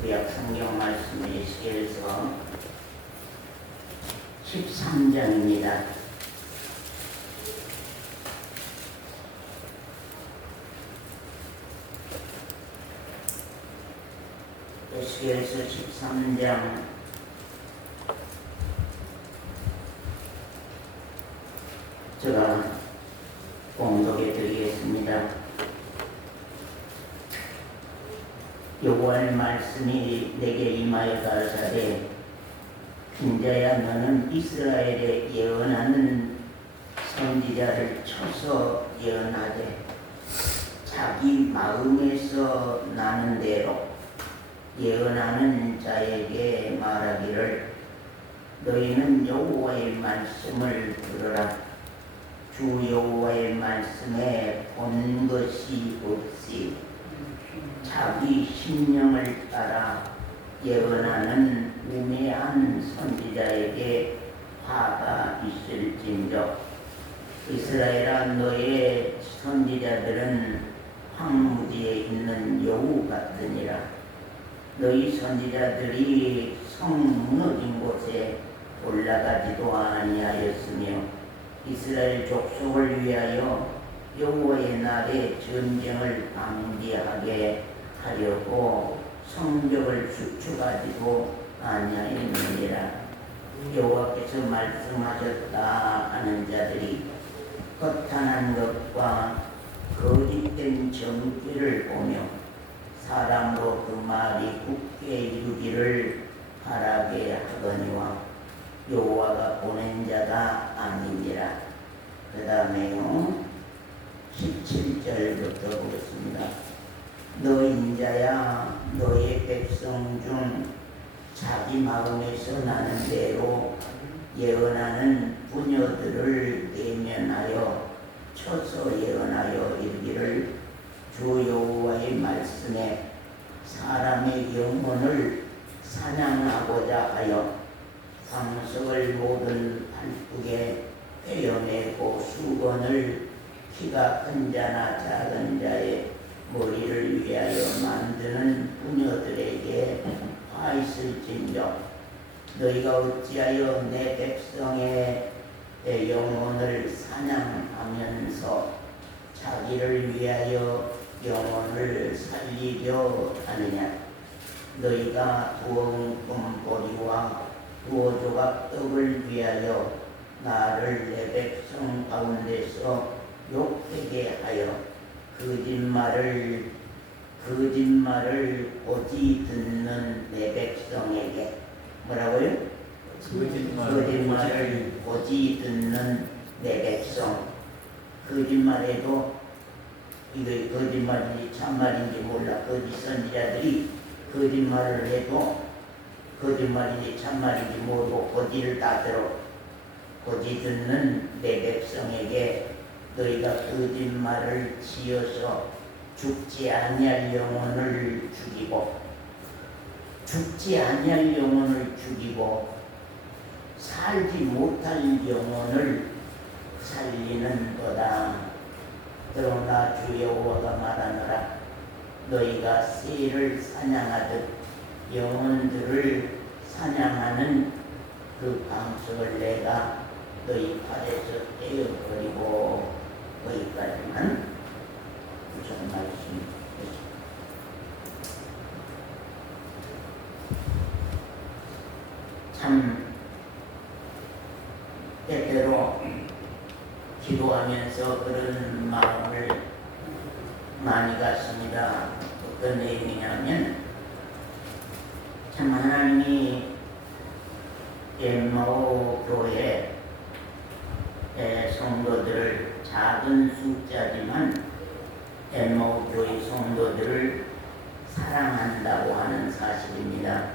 구약 성경 말씀 에스겔서 13장입니다. 에스겔서 13장 제가 봉독해 드리겠습니다. 여호와의 말씀이 내게 임하여 가라사대 인자야 너는 이스라엘에 예언하는 선지자를 쳐서 예언하되 자기 마음에서 나는 대로 예언하는 자에게 말하기를 너희는 여호와의 말씀을 들으라. 주 여호와의 말씀에 본 것이 없이 자기 심령을 따라 예언하는 우매한 선지자에게 화가 있을진저 이스라엘아 너의 선지자들은 황무지에 있는 여우 같으니라. 너희 선지자들이 성 무너진 곳에 올라가지도 아니하였으며 이스라엘 족속을 위하여 여호와의 날에 전쟁을 방비하게 하려고 성벽을 수축하지도 아니하였느니라. 여호와께서 말씀하셨다 하는 자들이 허탄한 것과 거짓된 정죄를 보며 사람으로 그 말이 굳게 이루기를 바라게 하거니와 여호와가 보낸 자가 아니니라. 그 다음에요 17절부터 보겠습니다. 너 인자야 너의 백성 중 자기 마음에서 나는 대로 예언하는 부녀들을 대면하여 쳐서 예언하여 이르기를 주 여호와의 말씀에 사람의 영혼을 사냥하고자 하여 광석을 모든 팔뚝에 떼어내고 수건을 키가 큰 자나 작은 자의 머리를 위하여 만드는 부녀들에게 화 있을진저 너희가 어찌하여 내 백성의 영혼을 사냥하면서 자기를 위하여 영혼을 살리려 하느냐. 너희가 두어 금보리와 두어 조각 떡을 위하여 나를 내 백성 가운데서 욕되게 하여 거짓말을 오지 듣는 내 백성에게 뭐라고요? 거짓말을 오지 듣는 내 백성. 거짓말해도 이거 거짓말인지 참말인지 몰라. 거짓 선지자들이 거짓말을 해도 거짓말인지 참말인지 모르고 고지를 다 들어. 고지 듣는 내 백성에게 너희가 거짓말을 지어서 죽지 아니할 영혼을 죽이고 살지 못할 영혼을 살리는 거다. 그러나 주 여호와가 말하노라. 너희가 새를 사냥하듯 영혼들을 사냥하는 그 방식을 내가 너희 팔에서 떼어버리고. 거기까지만 무슨 말씀입니다. 참 때때로 기도하면서 그런 마음을 많이 갖습니다. 어떤 내용이냐면 참 하나님이 엠마오 교회 성도들을 작은 숫자지만 엠마오 교회 성도들을 사랑한다고 하는 사실입니다.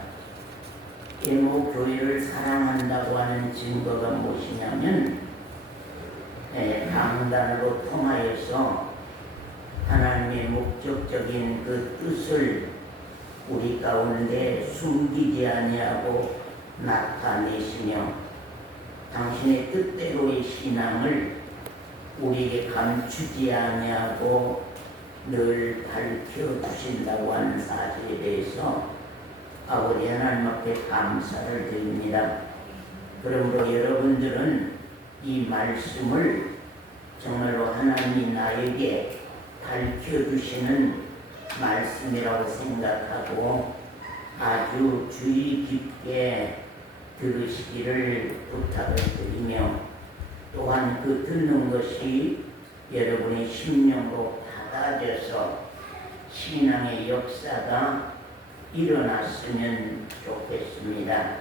엠마오 교회를 사랑한다고 하는 증거가 무엇이냐면 강단으로 통하여서 하나님의 목적적인 그 뜻을 우리 가운데 숨기지 아니하고 나타내시며 당신의 뜻대로의 신앙을 우리에게 감추지 아니하고 늘 밝혀주신다고 하는 사실에 대해서 아버지 하나님 앞에 감사를 드립니다. 그러므로 여러분들은 이 말씀을 정말로 하나님이 나에게 밝혀주시는 말씀이라고 생각하고 아주 주의 깊게 들으시기를 부탁을 드리며 또한 그 듣는 것이 여러분의 심령으로 받아져서 신앙의 역사가 일어났으면 좋겠습니다.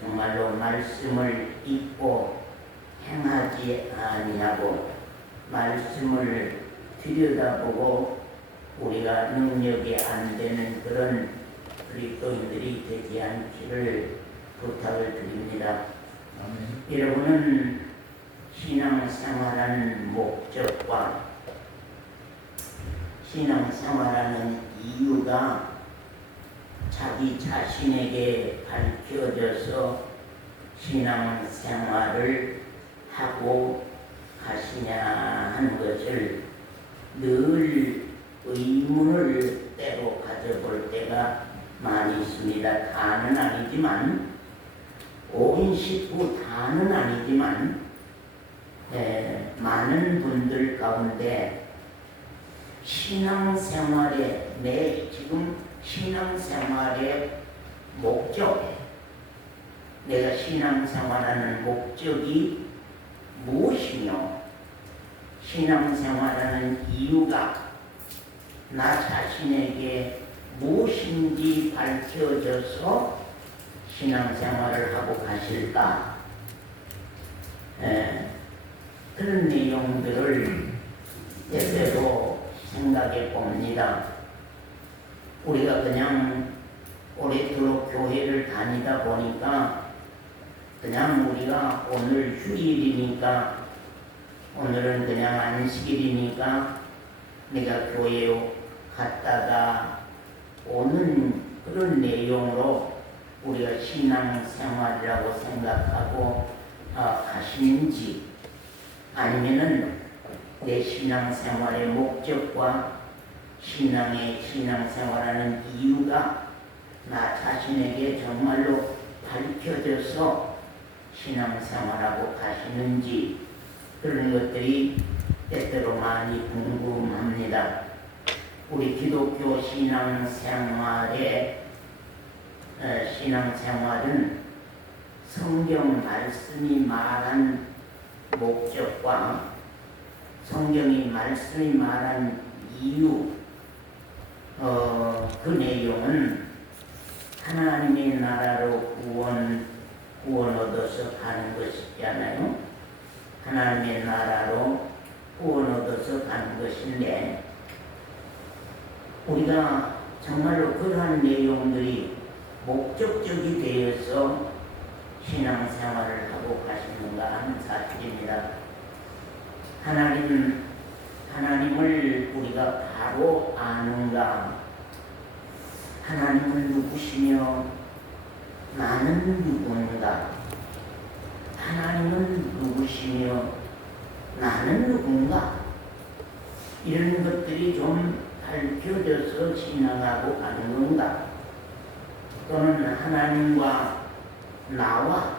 정말로 말씀을 읽고 행하지 아니하고 말씀을 들여다보고 우리가 능력이 안 되는 그런 그리스도인들이 되지 않기를 부탁을 드립니다. 아멘. 여러분은 신앙생활하는 목적과 신앙생활하는 이유가 자기 자신에게 밝혀져서 신앙생활을 하고 가시냐 하는 것을 늘 의문을 때로 가져볼 때가 많이 있습니다. 다는 아니지만 5인 10구 다는 아니지만 많은 분들 가운데 신앙생활의 지금 신앙생활의 목적, 내가 신앙생활하는 목적이 무엇이며 신앙생활하는 이유가 나 자신에게 무엇인지 밝혀져서 신앙생활을 하고 가실까? 그런 내용들을 때때로 생각해 봅니다. 우리가 그냥 오래도록 교회를 다니다 보니까 그냥 우리가 오늘 휴일이니까 오늘은 그냥 안식일이니까 내가 교회로 갔다가 오는 그런 내용으로 우리가 신앙생활이라고 생각하고 가시는지 아니면은 내 신앙생활의 목적과 신앙생활하는 이유가 나 자신에게 정말로 밝혀져서 신앙생활하고 가시는지 그런 것들이 때때로 많이 궁금합니다. 우리 기독교 신앙생활은 성경 말씀이 말한 목적과 성경이 말씀이 말한 이유, 그 내용은 하나님의 나라로 구원 얻어서 가는 것이잖아요. 하나님의 나라로 구원 얻어서 가는 것인데 우리가 정말로 그러한 내용들이 목적적이 되어서 신앙생활을 하고 가시는가 하는 사실입니다. 하나님을 우리가 바로 아는가? 하나님은 누구시며 나는 누군가? 하나님은 누구시며 나는 누군가? 이런 것들이 좀 밝혀져서 지나가고 가는 건가? 또는 하나님과 나와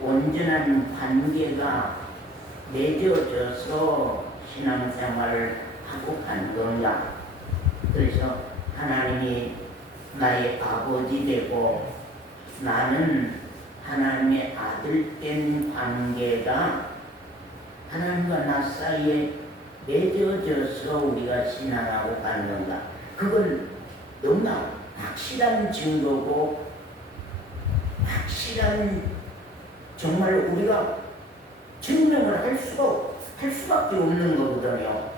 온전한 관계가 맺어져서 신앙생활을 하고 가는 건가? 그래서 하나님이 나의 아버지 되고 나는 하나님의 아들 된 관계가 하나님과 나 사이에 맺어져서 우리가 신앙하고 가는 건가? 그건 너무나 확실한 증거고 확실한 정말 우리가 증명을 할 수밖에 없는 거거든요.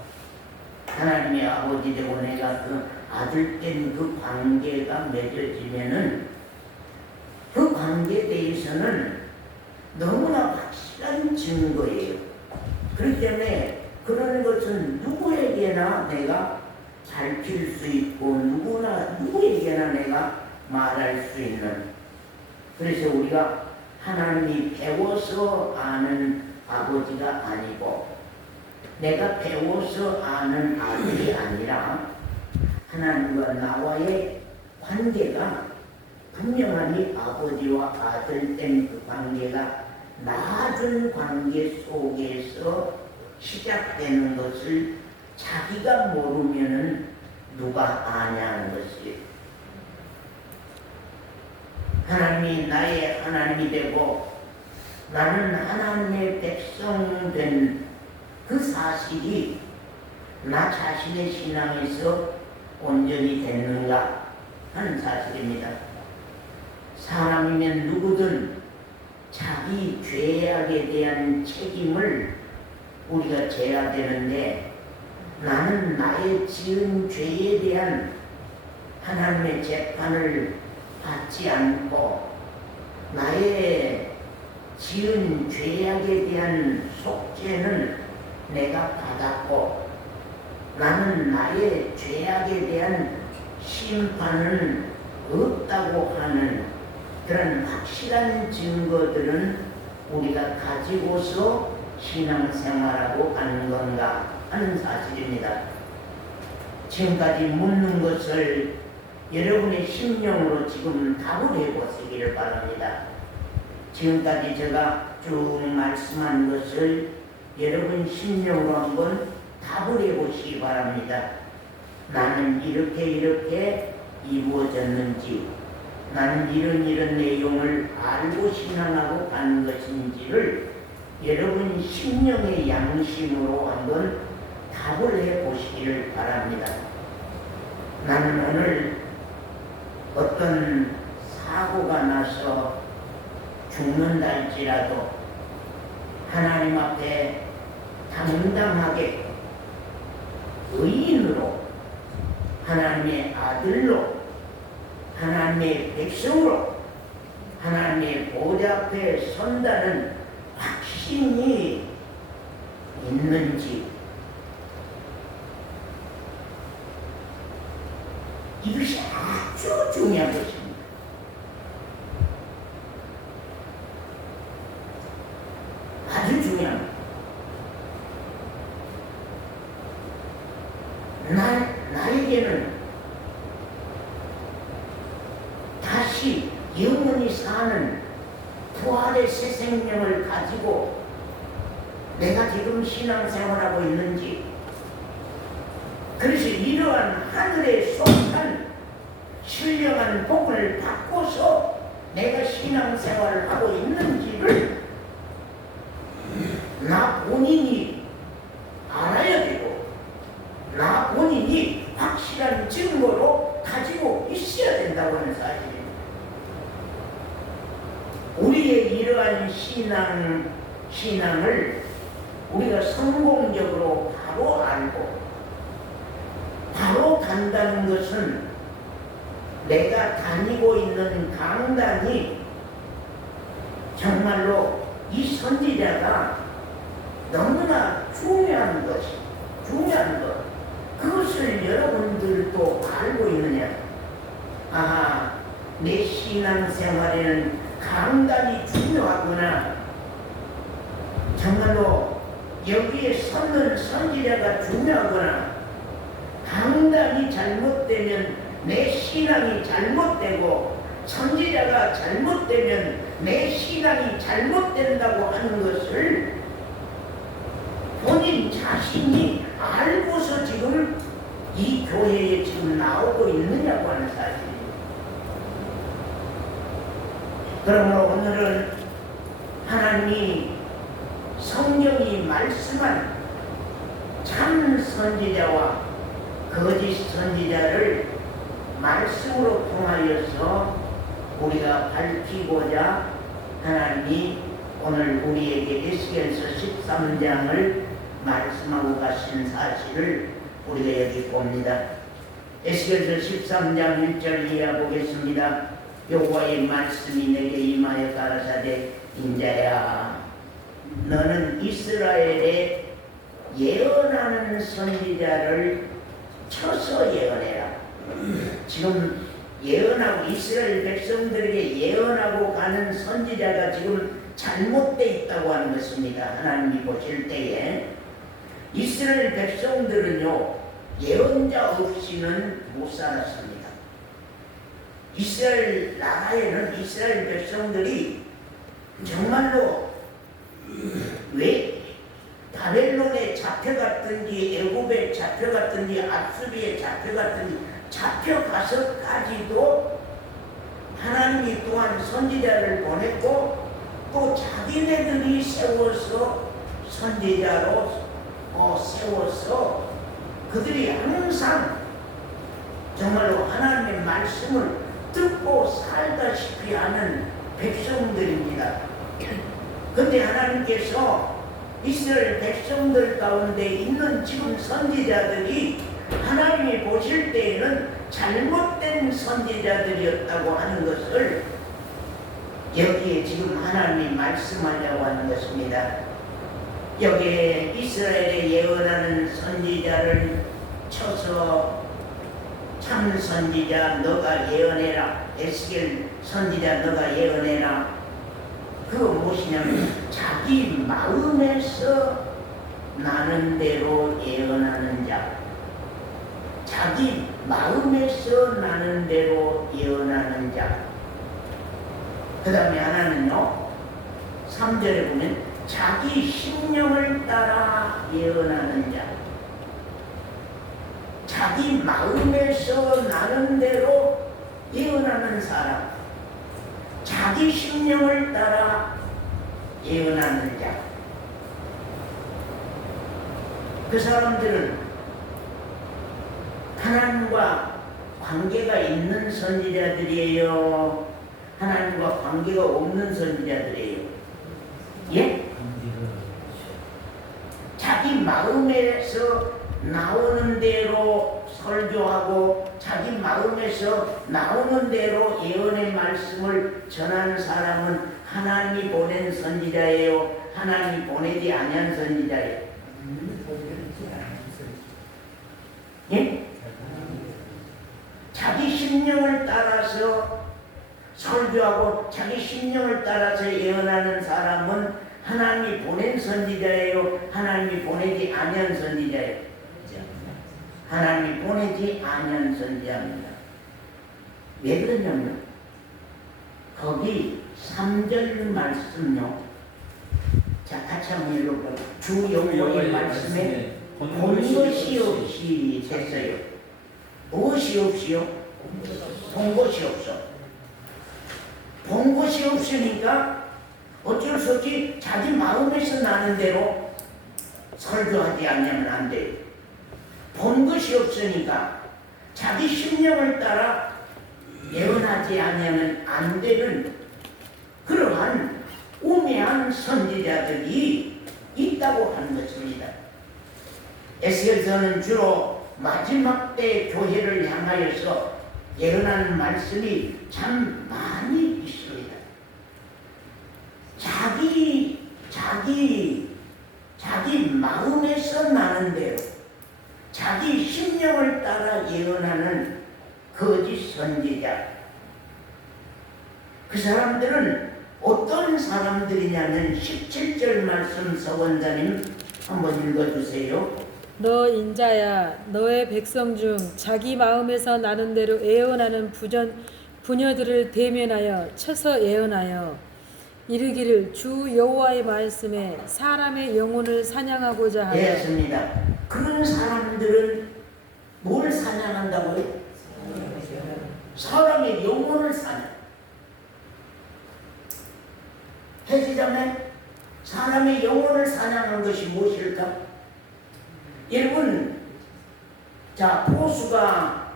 하나님의 아버지 되고 내가 그 아들 된 그 관계가 맺어지면은 그 관계에 대해서는 너무나 확실한 증거예요. 그렇기 때문에 그런 것은 누구에게나 내가 밝힐 수 있고 누구에게나 내가 말할 수 있는, 그래서 우리가 하나님이 배워서 아는 아버지가 아니고 내가 배워서 아는 아들이 아니라 하나님과 나와의 관계가 분명하니 아버지와 아들 된 그 관계가 낮은 관계 속에서 시작되는 것을 자기가 모르면은 누가 아냐는 것이에요. 하나님이 나의 하나님이 되고 나는 하나님의 백성 된 그 사실이 나 자신의 신앙에서 온전히 됐는가 하는 사실입니다. 사람이면 누구든 자기 죄악에 대한 책임을 우리가 져야 되는데 나는 나의 지은 죄에 대한 하나님의 재판을 받지 않고 나의 지은 죄악에 대한 속죄는 내가 받았고 나는 나의 죄악에 대한 심판은 없다고 하는 그런 확실한 증거들은 우리가 가지고서 신앙생활하고 가는 건가 하는 사실입니다. 지금까지 묻는 것을 여러분의 심령으로 지금 답을 해보시기를 바랍니다. 지금까지 제가 쭉 말씀한 것을 여러분 심령으로 한번 답을 해보시기 바랍니다. 나는 이렇게 이루어졌는지 나는 이런 내용을 알고 신앙하고 가는 것인지를 여러분 심령의 양심으로 한번 답을 해보시기를 바랍니다. 나는 오늘 어떤 사고가 나서 죽는다 할지라도 하나님 앞에 당당하게 의인으로 하나님의 아들로 하나님의 백성으로 하나님의 보좌 앞에 선다는 확신이 있는지 이것이 아주 중요한 것입니다. 아주 중요합니다. 나에게는 다시 영원히 사는 부활의 새 생명을 가지고 내가 지금 신앙생활하고 있는지 그래서 이러한 하늘에 속한 신령한 복을 받고서 내가 신앙생활을 하고 있는지를 나 본인이 알아야 되고 나 본인이 확실한 증거로 가지고 있어야 된다고 하는 사실입니다. 우리의 이러한 신앙을 우리가 성공적으로 바로 알고 바로 간다는 것은 내가 다니고 있는 강단이 정말로 이 선지자가 너무나 중요한 것 그것을 여러분들도 알고 있느냐? 내 신앙생활에는 강단이 중요하구나. 정말로 여기에 서는 선지자가 중요하구나. 강단이 잘못되면 내 신앙이 잘못되고 선지자가 잘못되면 내 신앙이 잘못된다고 하는 것을 본인 자신이 알고서 지금 이 교회에 지금 나오고 있느냐고 하는 사실입니다. 그러므로 오늘은 하나님이 성경이 말씀한 참 선지자와 거짓 선지자를 말씀으로 통하여서 우리가 밝히고자 하나님이 오늘 우리에게 에스겔서 13장을 말씀하고 가신 사실을 우리가 여기 봅니다. 에스겔서 13장 1절 이하 보겠습니다. 여호와의 말씀이 내게 임하여 가라사대 인자야 너는 이스라엘에 예언하는 선지자를 쳐서 예언해라. 지금 예언하고 이스라엘 백성들에게 예언하고 가는 선지자가 지금 잘못되어 있다고 하는 것입니다. 하나님이 보실 때에 이스라엘 백성들은요 예언자 없이는 못 살았습니다. 이스라엘 나라에는 이스라엘 백성들이 정말로 왜 바벨론에 잡혀갔든지 애굽에 잡혀갔든지 아수리에 잡혀갔든지 잡혀가서까지도 하나님이 또한 선지자를 보냈고 또 자기네들이 세워서 선지자로 세워서 그들이 항상 정말로 하나님의 말씀을 듣고 살다시피 하는 백성들입니다. 그런데 하나님께서 이스라엘 백성들 가운데 있는 지금 선지자들이 하나님이 보실 때에는 잘못된 선지자들이었다고 하는 것을 여기에 지금 하나님이 말씀하려고 하는 것입니다. 여기에 이스라엘에 예언하는 선지자를 쳐서 참 선지자 너가 예언해라, 에스겔 선지자 너가 예언해라. 그거 무엇이냐면 자기 마음에서 나는 대로 예언하는 자, 자기 마음에서 나는 대로 예언하는 자. 그 다음에 하나는요 3절에 보면 자기 심령을 따라 예언하는 자, 자기 마음에서 나는 대로 예언하는 사람, 자기 심령을 따라 예언하는 자. 그 사람들은 하나님과 관계가 있는 선지자들이에요? 하나님과 관계가 없는 선지자들이에요? 예? 자기 마음에서 나오는 대로 설교하고 자기 마음에서 나오는 대로 예언의 말씀을 전하는 사람은 하나님이 보낸 선지자예요? 하나님이 보내지 아니한 선지자예요? 예? 자기 심령을 따라서 설교하고 자기 심령을 따라서 예언하는 사람은 하나님이 보낸 선지자예요? 하나님이 보내지 아니한 선지자예요? 하나님이 보내지 아니한 선지자입니다. 왜 그러냐면 거기 3절 말씀요. 자, 같이 한번 읽어볼까요? 주 여호와의 말씀에 본 것이 없이 됐어요. 무엇이 없이요? 본 것이 없어. 본 것이 없으니까 어쩔 수 없이 자기 마음에서 나는 대로 설교하지 않으면 안 돼요. 본 것이 없으니까 자기 심령을 따라 예언하지 않으면 안 되는 그러한 우매한 선지자들이 있다고 하는 것입니다. 에스겔서는 주로 마지막 때 교회를 향하여서 예언하는 말씀이 참 많이 있습니다. 자기 마음에서 나는 대로 자기 심령을 따라 예언하는 거짓 선지자. 그 사람들은 어떤 사람들이냐면 17절 말씀 서원자님 한번 읽어주세요. 너 인자야, 너의 백성 중 자기 마음에서 나는 대로 예언하는 부녀들을 대면하여 쳐서 예언하여 이르기를 주 여호와의 말씀에 사람의 영혼을 사냥하고자 하여. 되었습니다. 그런 사람들은 뭘 사냥한다고요? 사람의 영혼을 사냥. 해지자매, 사람의 영혼을 사냥한 것이 무엇일까? 여러분, 자, 포수가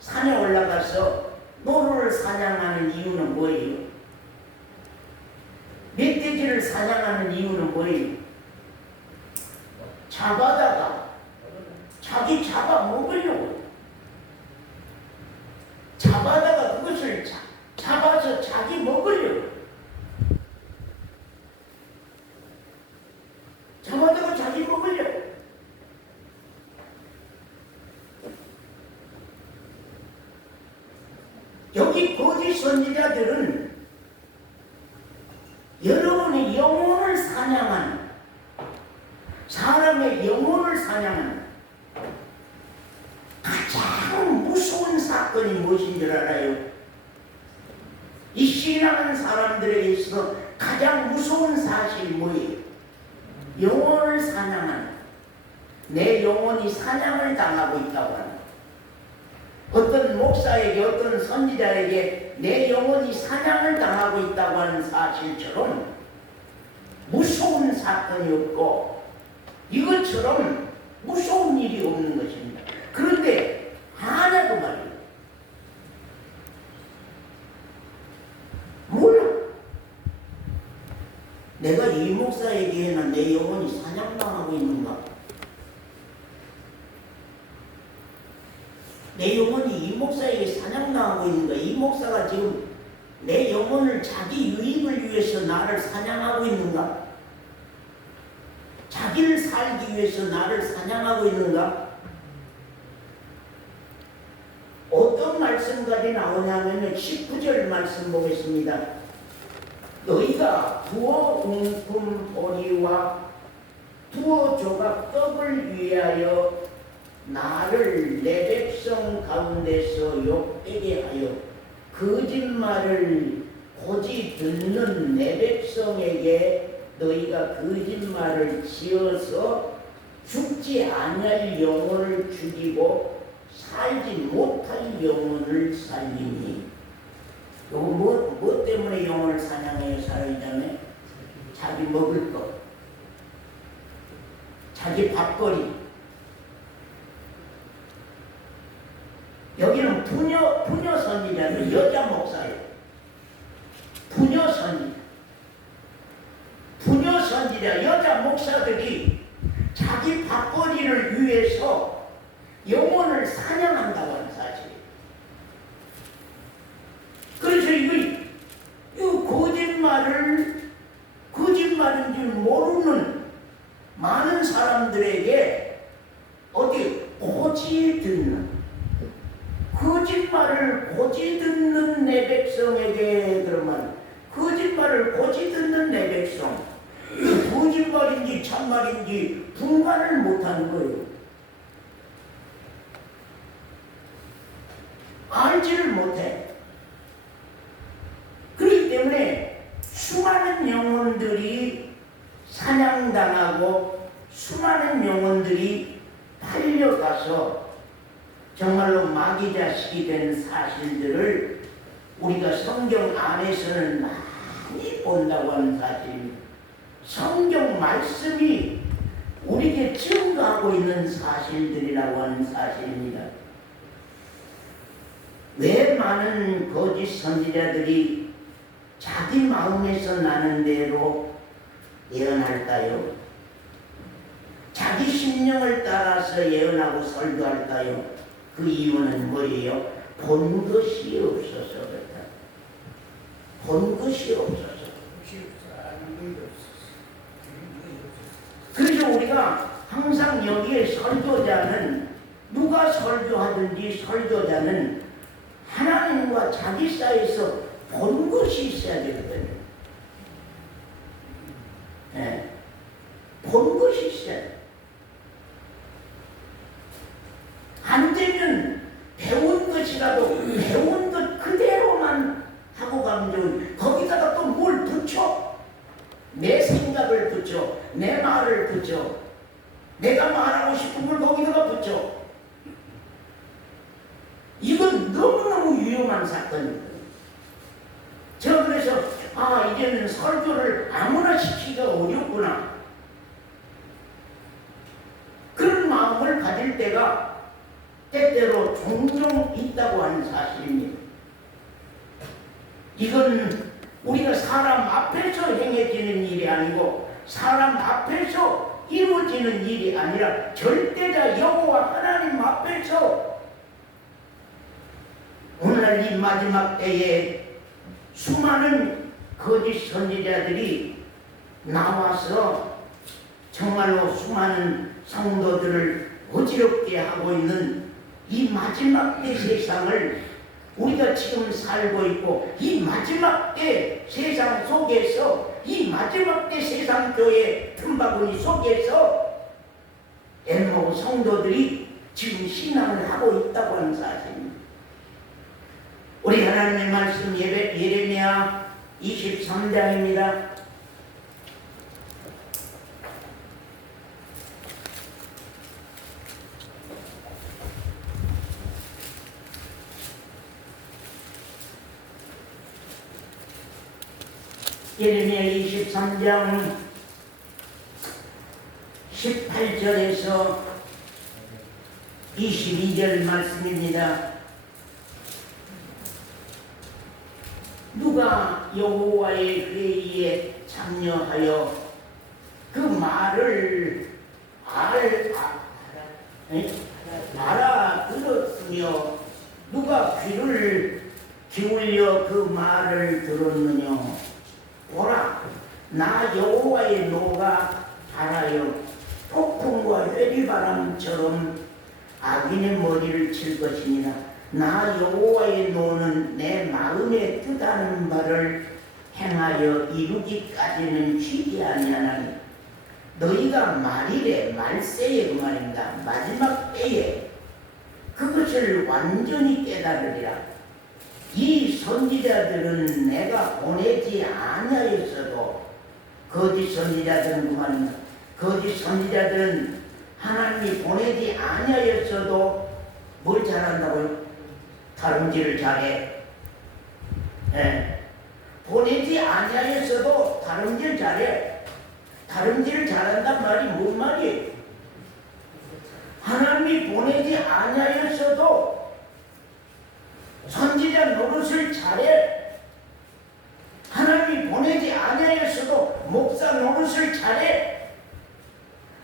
산에 올라가서 노루를 사냥하는 이유는 뭐예요? 멧돼지를 사냥하는 이유는 뭐예요? 잡아다가 자기 잡아먹으려고. 잡아다가 그것을 잡아서 자기 먹으려고. 잡아다가 자기 먹으려고. 여기 거짓 선지자들은 여러분의 영혼을 사냥하는, 사람의 영혼을 사냥하는 가장 무서운 사건이 무엇인 줄 알아요? 신앙하는 사람들에게 있어서 가장 무서운 사실이 뭐예요? 영혼을 사냥하는, 내 영혼이 사냥을 당하고 있다고 하는, 어떤 목사에게 어떤 선지자에게 내 영혼이 사냥을 당하고 있다고 하는 사실처럼 무서운 사건이 없고 이것처럼 무서운 일이 없는 것입니다. 그런데 하나도 말이에요. 몰라. 내가 이 목사에게는 내 영혼이 사냥당하고 있는가? 내 영혼이 이 목사에게 사냥당하고 있는가? 이 목사가 지금 내 영혼을 자기 유익을 위해서 나를 사냥하고 있는가? 자기를 살기 위해서 나를 사냥하고 있는가? 어떤 말씀까지 나오냐면 19절 말씀 보겠습니다. 너희가 두어 웅품 오리와 두어 조각 떡을 위하여 나를 내 백성 가운데서 욕되게 하여 거짓말을 고지 듣는 내 백성에게 너희가 거짓말을 지어서 죽지 아니할 영혼을 죽이고 살지 못할 영혼을 살리니. 이거 뭐 때문에 영혼을 사냥해요? 살아있다며? 자기 먹을 것, 자기 밥벌이. 여기는 부녀 선지자는 여자 목사예요. 부녀 선지자. 부녀 선지자 여자 목사들이 자기 밥벌이를 위해서 영혼을 사냥한다고 하는 사실이에요. 그래서 이 거짓말인 줄 모르는 많은 사람들에게 어디 고지 듣는, 거짓말을 고지 듣는 내 백성에게, 그러면 거짓말을 고지 듣는 내 백성, 거짓말인지 참말인지 분간을 못하는 거예요. 알지를 못해. 그렇기 때문에 수많은 영혼들이 사냥당하고 수많은 영혼들이 팔려가서 정말로 마귀 자식이 된 사실들을 우리가 성경 안에서는 많이 본다고 하는 사실입니다. 성경 말씀이 우리에게 증거하고 있는 사실들이라고 하는 사실입니다. 왜 많은 거짓 선지자들이 자기 마음에서 나는 대로 예언할까요? 자기 심령을 따라서 예언하고 설교할까요? 그 이유는 뭐예요? 본 것이 없어서 그렇다. 본 것이 없어서. 그래서 우리가 항상 여기에 설교자는, 누가 설교하든지 설교자는 하나님과 자기 사이에서 본 것이 있어야 되거든요. 네. 본 것이 있어야 돼. 안 되면 배운 것이라도 배운 것 그대로만 하고 가면 좋은, 거기다가 또 뭘 붙여? 내 생각을 붙여, 내 말을 붙여, 내가 말하고 싶은 걸 거기다가 붙여. 이건 너무너무 위험한 사건입니다. 제가 그래서 이제는 설교를 아무나 시키기가 어렵구나, 그런 마음을 가질 때가 때때로 종종 있다고 하는 사실입니다. 이건 우리가 사람 앞에서 행해지는 일이 아니고 사람 앞에서 이루어지는 일이 아니라 절대자 여호와 하나님 앞에서 오늘날 이 마지막 때에 수많은 거짓 선지자들이 나와서 정말로 수많은 성도들을 어지럽게 하고 있는 이 마지막 때 세상을 우리가 지금 살고 있고, 이 마지막 때 세상 속에서, 이 마지막 때 세상 교회 틈바구니 속에서 엠마오 성도들이 지금 신앙을 하고 있다고 하는 사실입니다. 우리 하나님의 말씀 예레미야 23장입니다. 예레미야 23장 18절에서 22절 말씀입니다. 누가 여호와의 회의에 참여하여 그 말을 알아들었으며 누가 귀를 기울여 그 말을 들었느냐. 보라, 나 여호와의 노가 달하여 폭풍과 회리바람처럼 악인의 머리를 칠 것이니라. 나 여호와의 노는 내 마음에 뜻하는 바를 행하여 이루기까지는 쉬지 아니하나니 너희가 말이래, 말세에 그 말입니다. 마지막 때에 그것을 완전히 깨달으리라. 이 선지자들은 내가 보내지 아니하였어도, 거짓 선지자들은 그 말입니다. 거짓 선지자들은 하나님이 보내지 아니하였어도 뭘 잘한다고요? 다름질을 잘해. 보내지 아니하였어도 다름질 잘해. 다름질 잘한단 말이 뭔 말이에요? 하나님이 보내지 아니하였어도 선지자 노릇을 잘해. 하나님이 보내지 아니하였어도 목사 노릇을 잘해.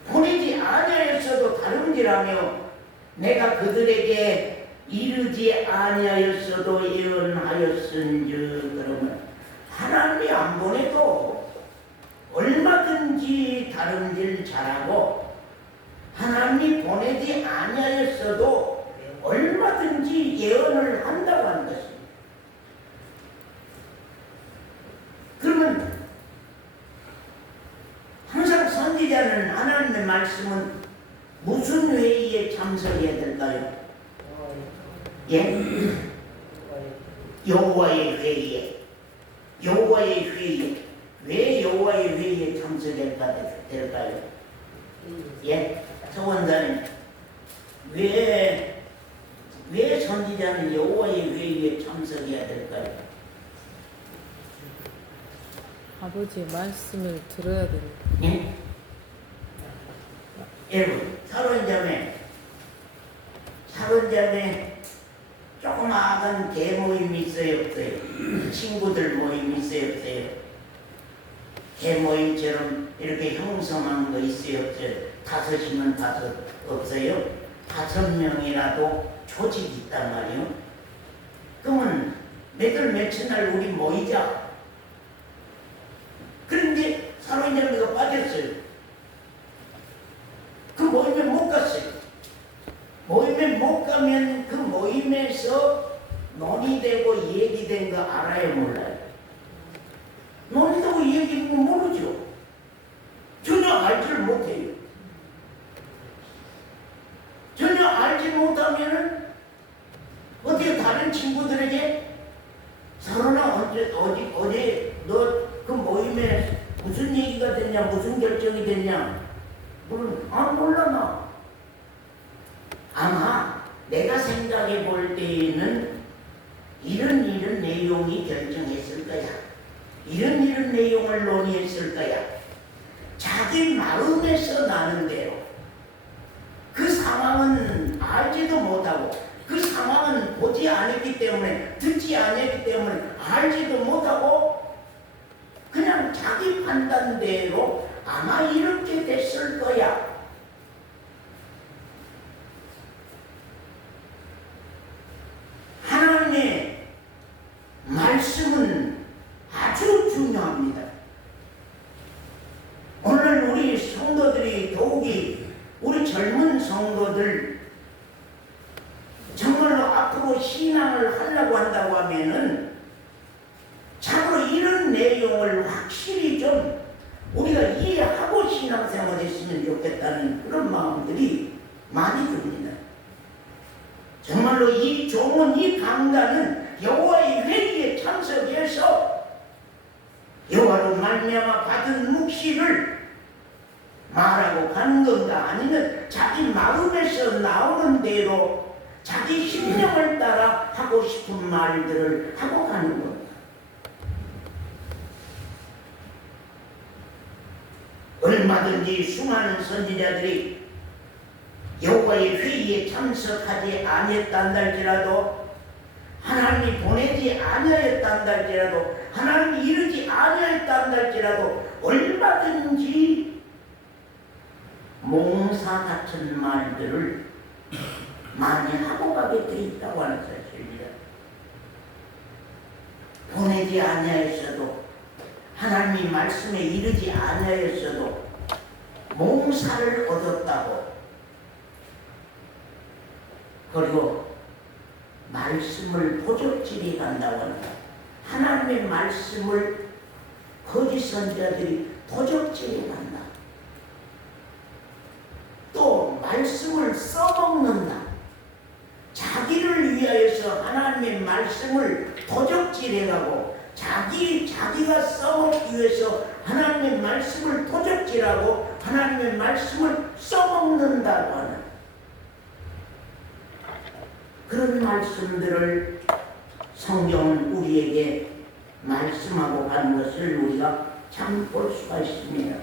보내지 아니하였어도 다름질하며 내가 그들에게 이르지 아니하였어도 예언하였은즉. 그러면 하나님이 안 보내도 얼마든지 다름질 잘하고, 하나님이 보내지 아니하였어도 얼마든지 예언을 한다고 하는 것입니다. 그러면 항상 선지자는, 하나님의 말씀은 무슨 회의에 참석해야 될까요? 예? 여호와의 회의에. 여호와의 회의에. 왜 여호와의 회의에 참석해야 될까요? 예? 서원자님, 왜 선지자는 여호와의 회의에 참석해야 될까요? 아버지의 말씀을 들어야 됩니다. 예? 여러분, 사론자매 조그마한 개 모임이 있어요, 없어요? 친구들 모임이 있어요, 없어요? 개 모임처럼 이렇게 형성한 거 있어요, 없어요? 5이면 5 없어요? 5명이라도 조직이 있단 말이에요. 그러면 며칠 날 우리 모이자. 그런데 사로인자매가 빠졌어요. 그 모임에 못 갔어요. 모임에 못 가면 그 모임에서 논의되고 얘기된 거 알아요, 몰라요? 논의되고 얘기된 거 모르죠. 전혀 알지를 못해요. 전혀 알지 못하면은 어떻게 다른 친구들에게 사로나 어제 너 그 모임에 무슨 얘기가 됐냐, 무슨 결정이 됐냐? 몰라 나. 아마 내가 생각해 볼 때에는 이런 내용이 결정했을 거야. 이런 내용을 논의했을 거야. 자기 마음에서 나는 대로. 그 상황은 알지도 못하고, 그 상황은 보지 않았기 때문에, 듣지 않았기 때문에 알지도 못하고, 그냥 자기 판단대로 아마 이렇게 됐을 거야. 하나님의 말씀은 아주 중요합니다. 오늘 우리 성도들이, 더욱이 우리 젊은 성도들, 정말로 앞으로 신앙을 하려고 한다고 하면은 참으로 이런 내용을 확실히 좀 우리가 이해하고 신앙생활 했으면 좋겠다는 그런 마음들이 많이 듭니다. 정말로 이 종은, 이 강단은 여호와의 회의에 참석해서 여호와로 말미암아 받은 묵시를 말하고 가는 건가? 아니면 자기 마음에서 나오는 대로 자기 심령을 따라 하고 싶은 말들을 하고 가는 건가? 얼마든지 수많은 선지자들이 여호와의 회의에 참석하지 아니했단 할지라도, 하나님이 보내지 아니하였단 할지라도, 하나님이 이르지 아니하였단 할지라도 얼마든지 몽사 같은 말들을 많이 하고 가게 돼 있다고 하는 사실입니다. 보내지 아니하였어도, 하나님이 말씀에 이르지 아니하였어도 몽사를 얻었다고, 그리고 말씀을 도적질해 간다고 합니다. 하나님의 말씀을 거짓 선지자들이 도적질해 간다. 또 말씀을 써먹는다. 자기를 위하여서 하나님의 말씀을 도적질해가고, 자기가 써먹기 위해서 하나님의 말씀을 도적질하고 하나님의 말씀을 써먹는다고 하는 그런 말씀들을 성경은 우리에게 말씀하고 가는 것을 우리가 참 볼 수가 있습니다.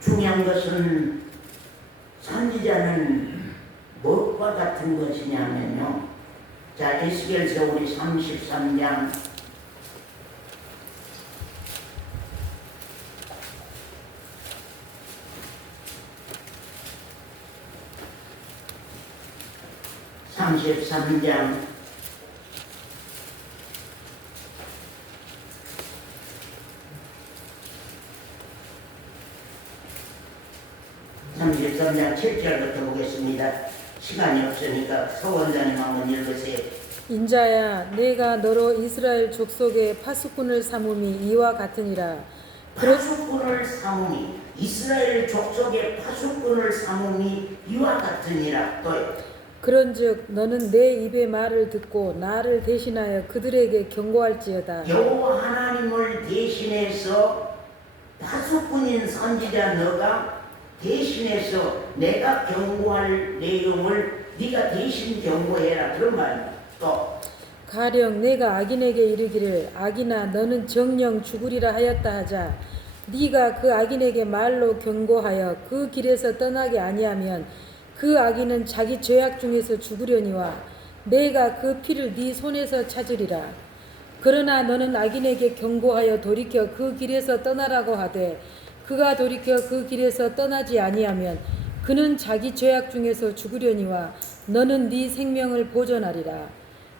중요한 것은 선지자는 무엇과 같은 것이냐면요. 자, 에스겔서 우리 33장 33장 7절부터 보겠습니다. 시간이 없으니까 서원장님 한번 읽으세요. 인자야, 내가 너로 이스라엘 족속의 파수꾼을 삼음이 이와 같으니라. 파수꾼을 삼음이, 이스라엘 족속의 파수꾼을 삼음이 이와 같으니라. 또요. 그런즉 너는 내 입의 말을 듣고 나를 대신하여 그들에게 경고할지어다. 여호와 하나님을 대신해서 파수꾼인 선지자 너가 대신해서 내가 경고할 내용을 네가 대신 경고해라, 그런 말입니다. 또 가령 내가 악인에게 이르기를 악인아 너는 정령 죽으리라 하였다 하자, 네가 그 악인에게 말로 경고하여 그 길에서 떠나게 아니하면 그 악인은 자기 죄악 중에서 죽으려니와 내가 그 피를 네 손에서 찾으리라. 그러나 너는 악인에게 경고하여 돌이켜 그 길에서 떠나라고 하되 그가 돌이켜 그 길에서 떠나지 아니하면 그는 자기 죄악 중에서 죽으려니와 너는 네 생명을 보존하리라.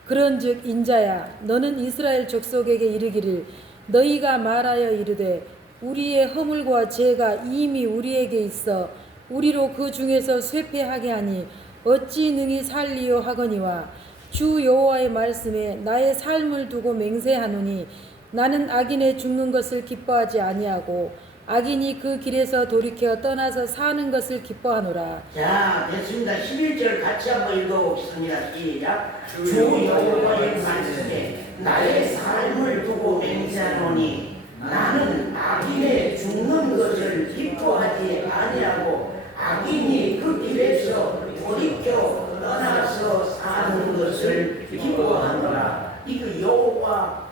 그런즉 인자야, 너는 이스라엘 족속에게 이르기를 너희가 말하여 이르되 우리의 허물과 죄가 이미 우리에게 있어 우리로 그 중에서 쇠폐하게 하니 어찌 능히 살리요 하거니와 주 여호와의 말씀에 나의 삶을 두고 맹세하노니 나는 악인의 죽는 것을 기뻐하지 아니하고 악인이 그 길에서 돌이켜 떠나서 사는 것을 기뻐하노라. 자, 됐습니다. 11절 같이 한번 읽어보겠습니다. 시작. 주 여호와의 말씀에 나의 삶을 두고 맹세하노니 나는 악인의 죽는 것을 기뻐하지 아니하고 악인이 그 길에서 돌이켜 떠나서 사는 것을 기뻐하노라. 이거 여호와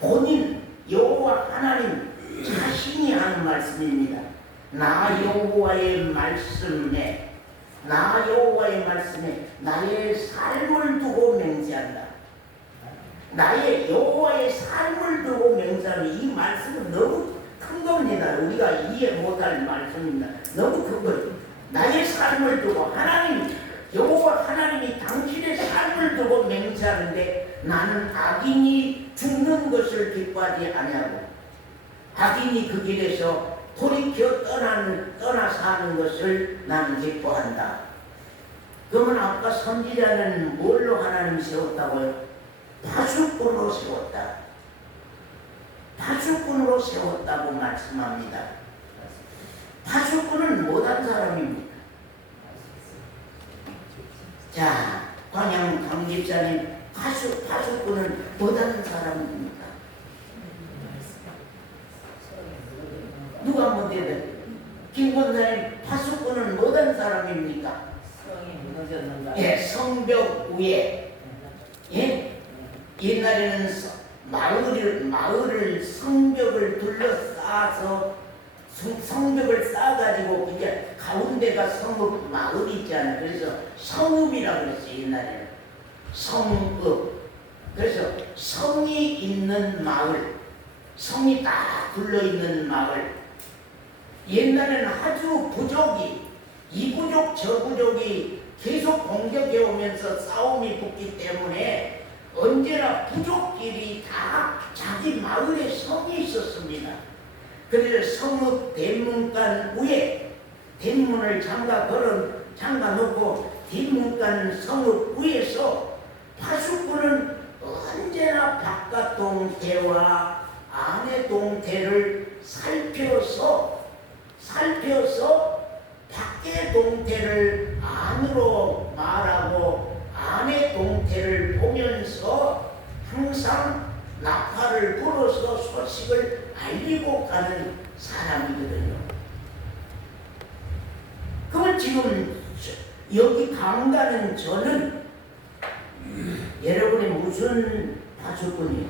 본인, 여호와 하나님 자신이 하는 말씀입니다. 나 여호와의 말씀에 나의 삶을 두고 맹세한다. 나의 여호와의 삶을 두고 맹세하는 이 말씀은 너무 큰 겁니다. 우리가 이해 못할 말씀입니다. 너무 큰 거죠. 나의 삶을 두고 하나님, 여호와 하나님이 당신의 삶을 두고 맹세하는데 나는 악인이 죽는 것을 기뻐하지 아니하고 악인이 그 길에서 돌이켜 떠나 사는 것을 나는 기뻐한다. 그러면 아까 선지자는 뭘로 하나님 세웠다고요? 파수꾼으로 세웠다. 파수꾼으로 세웠다고 말씀합니다. 파수꾼은 못한 사람입니다. 자, 광양 강집사님 파수꾼은 못한 사람입니다. 누가 못해도 김권사님 파수꾼은 못한 사람입니까? 성이 무너졌는가? 예, 성벽 위에 예? 옛날에는 마을을 성벽을 둘러싸서 성벽을 쌓아가지고 이제 가운데가 성읍 마을이 있잖아요. 그래서 성읍이라고 그랬어요. 옛날에는 성읍. 그래서 성이 있는 마을, 성이 다 둘러있는 마을. 옛날에는 아주 부족이 이 부족 저 부족이 계속 공격해 오면서 싸움이 붙기 때문에 언제나 부족끼리 다 자기 마을에 성이 있었습니다. 그래서 성읍 대문간 위에 대문을 잠가 놓고 대문간 성읍 위에서 파수꾼은 언제나 바깥 동태와 안의 동태를 살펴서 밖의 동태를 안으로 말하고 안의 동태를 보면서 항상 나팔을 불어서 소식을 알리고 가는 사람이거든요. 그러면 지금 여기 강가는 저는 여러분의 무슨 파수꾼이에요?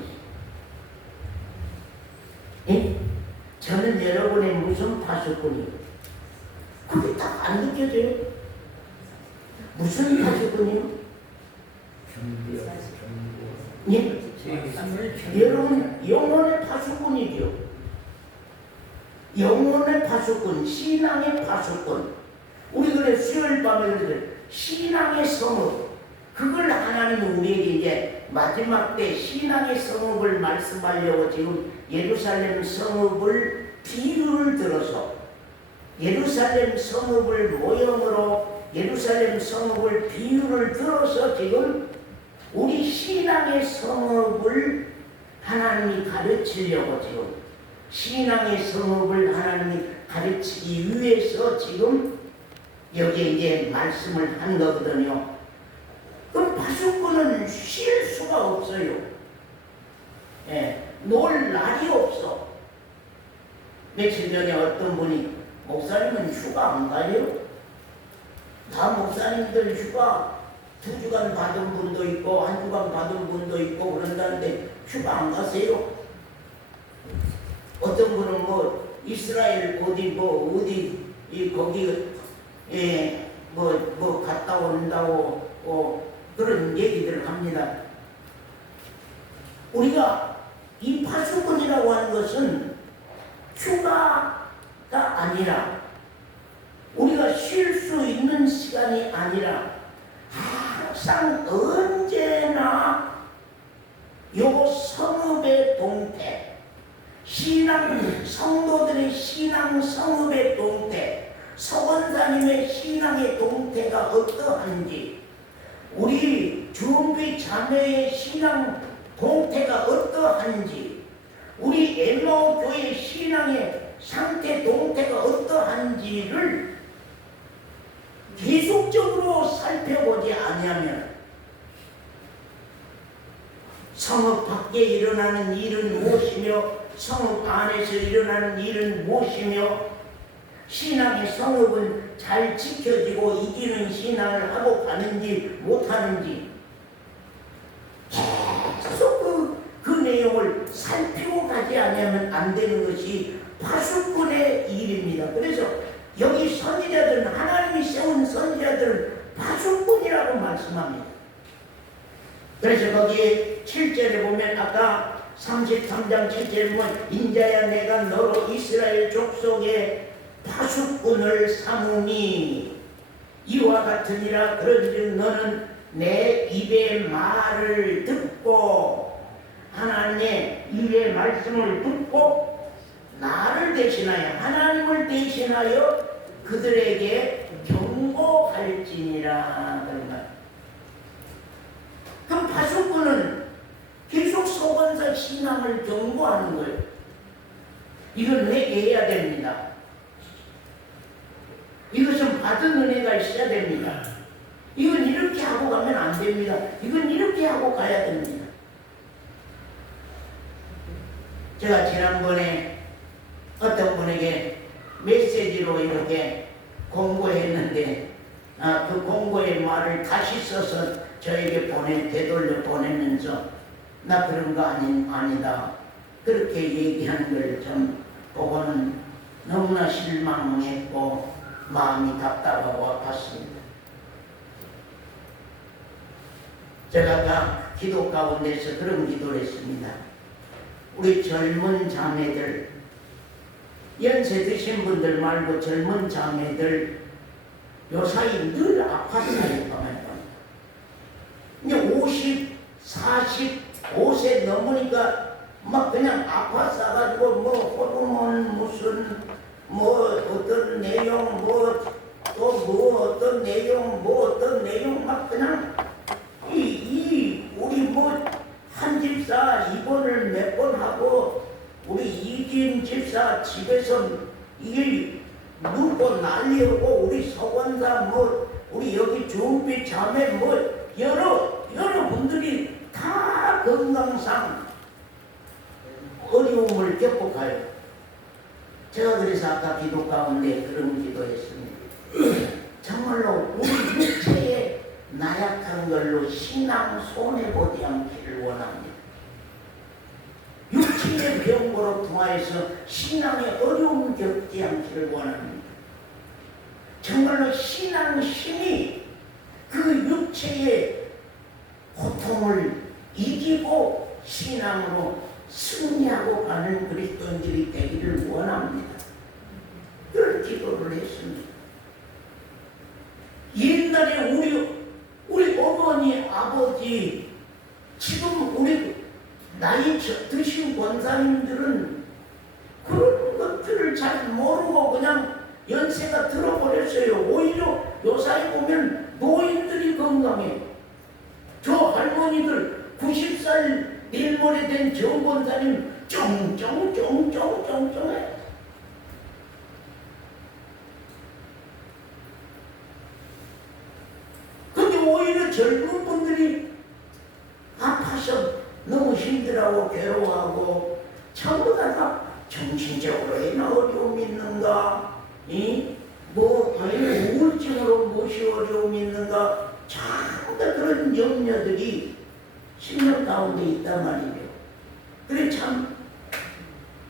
예? 저는 여러분의 무슨 파수꾼이에요? 그게 딱 안 느껴져요? 무슨 파수꾼이에요? 예? 여러분 영혼의 파수꾼이죠. 영혼의 파수꾼, 신앙의 파수꾼. 우리 그래 수요일 밤에 그래 신앙의 성읍. 그걸 하나님은 우리에게 이제 마지막 때 신앙의 성읍을 말씀하려고 지금 예루살렘 성읍을 비유를 들어서 예루살렘 성읍을 모형으로 예루살렘 성읍을 비유를 들어서 지금 우리 신앙의 성읍을 하나님이 가르치려고 지금 신앙의 성읍을 하나님이 가르치기 위해서 지금 여기에 이제 말씀을 한 거거든요. 그럼 파수꾼은 쉴 수가 없어요. 예, 놀 날이 없어. 며칠 전에 어떤 분이 목사님은 휴가 안 가요? 다 목사님들 휴가 2주간 받은 분도 있고 1주간 받은 분도 있고 그런다는데 휴가 안 가세요? 어떤 분은 뭐 이스라엘 어디 거기 뭐 갔다 온다고 그런 얘기들을 합니다. 우리가 이 파수꾼이라고 하는 것은 휴가가 아니라 우리가 쉴 수 있는 시간이 아니라 항상 언제나 요 성읍의 동태 성도들의 신앙 성읍의 동태 서원사님의 신앙의 동태가 어떠한지 우리 주은비 자매의 신앙 동태가 어떠한지 우리 엠마오 교회 신앙의 상태 동태가 어떠한지를 계속적으로 살펴보지 아니하면 성읍 밖에 일어나는 일은 무엇이며 성읍 안에서 일어나는 일은 무엇이며 신앙의 성읍은 잘 지켜지고 이기는 신앙을 하고 가는지 못하는지 계속 그 내용을 살피고 가지 않으면 안 되는 것이 파수꾼의 일입니다. 그래서 여기 선지자들은 하나님이 세운 선지자들은 파수꾼이라고 말씀합니다. 그래서 거기에 7절에 보면 아까 33장 7절에 보면 인자야 내가 너로 이스라엘 족속의 파수꾼을 삼으니 이와 같으니라 그런즉 너는 내 입의 말을 듣고 하나님의 입의 말씀을 듣고 나를 대신하여 하나님을 대신하여 그들에게 경고할지니라. 그럼 파수꾼은 계속 속언서 신앙을 경고하는 거예요. 이걸 내게 해야 됩니다. 이것은 받은 은혜가 있어야 됩니다. 이건 이렇게 하고 가면 안 됩니다. 이건 이렇게 하고 가야 됩니다. 제가 지난번에 어떤 분에게 편지로 이렇게 공고했는데 그 공고의 말을 다시 써서 저에게 되돌려 보내면서 나 그런 거 아니다. 그렇게 얘기한 걸 좀 보고는 너무나 실망했고 마음이 답답하고 아팠습니다. 제가 다 기도 가운데서 그런 기도를 했습니다. 우리 젊은 자매들, 연세 드신 분들 말고 젊은 자매들 요사이 늘 아팠어요. 이제 50, 45세 넘으니까 막 그냥 아팠어가지고 호르몬 무슨 어떤 내용 어떤 내용 막 그냥 우리 한 집사 입원을 몇 번 하고 우리 이진 집사 집에서 일 눕고 난리하고 우리 서원사 우리 여기 주은빛 자매 여러 분들이 다 건강상 어려움을 겪고 가요. 제가 그래서 아까 기도 가운데 그런 기도했습니다. 정말로 우리 육체에 나약한 걸로 신앙 손해보지 않기를 원합니다. 육체의 병고로 통하여서 신앙의 어려움 겪지 않기를 원합니다. 정말로 신앙 힘이 그 육체의 고통을 이기고 신앙으로 승리하고 가는 그리스도인들이 되기를 원합니다. 그런 기도를 했습니다. 옛날에 우리 어머니, 아버지, 지금 우리 나이 드신 권사님들은 그런 것들을 잘 모르고 그냥 연세가 들어버렸어요. 오히려 요사이 보면 노인들이 건강해요. 저 할머니들 90살 내일 모레 된 정권사님 쫑쫑쫑쫑쫑쫑해. 근데 오히려 젊은 분들이 아파서 너무 힘들어하고 괴로워하고 전부 다 정신적으로 어려움이 있는가? 우울증으로 무엇이 어려움이 있는가? 전부 다 그런 염려들이 심령 가운데 있단 말이죠. 그래 참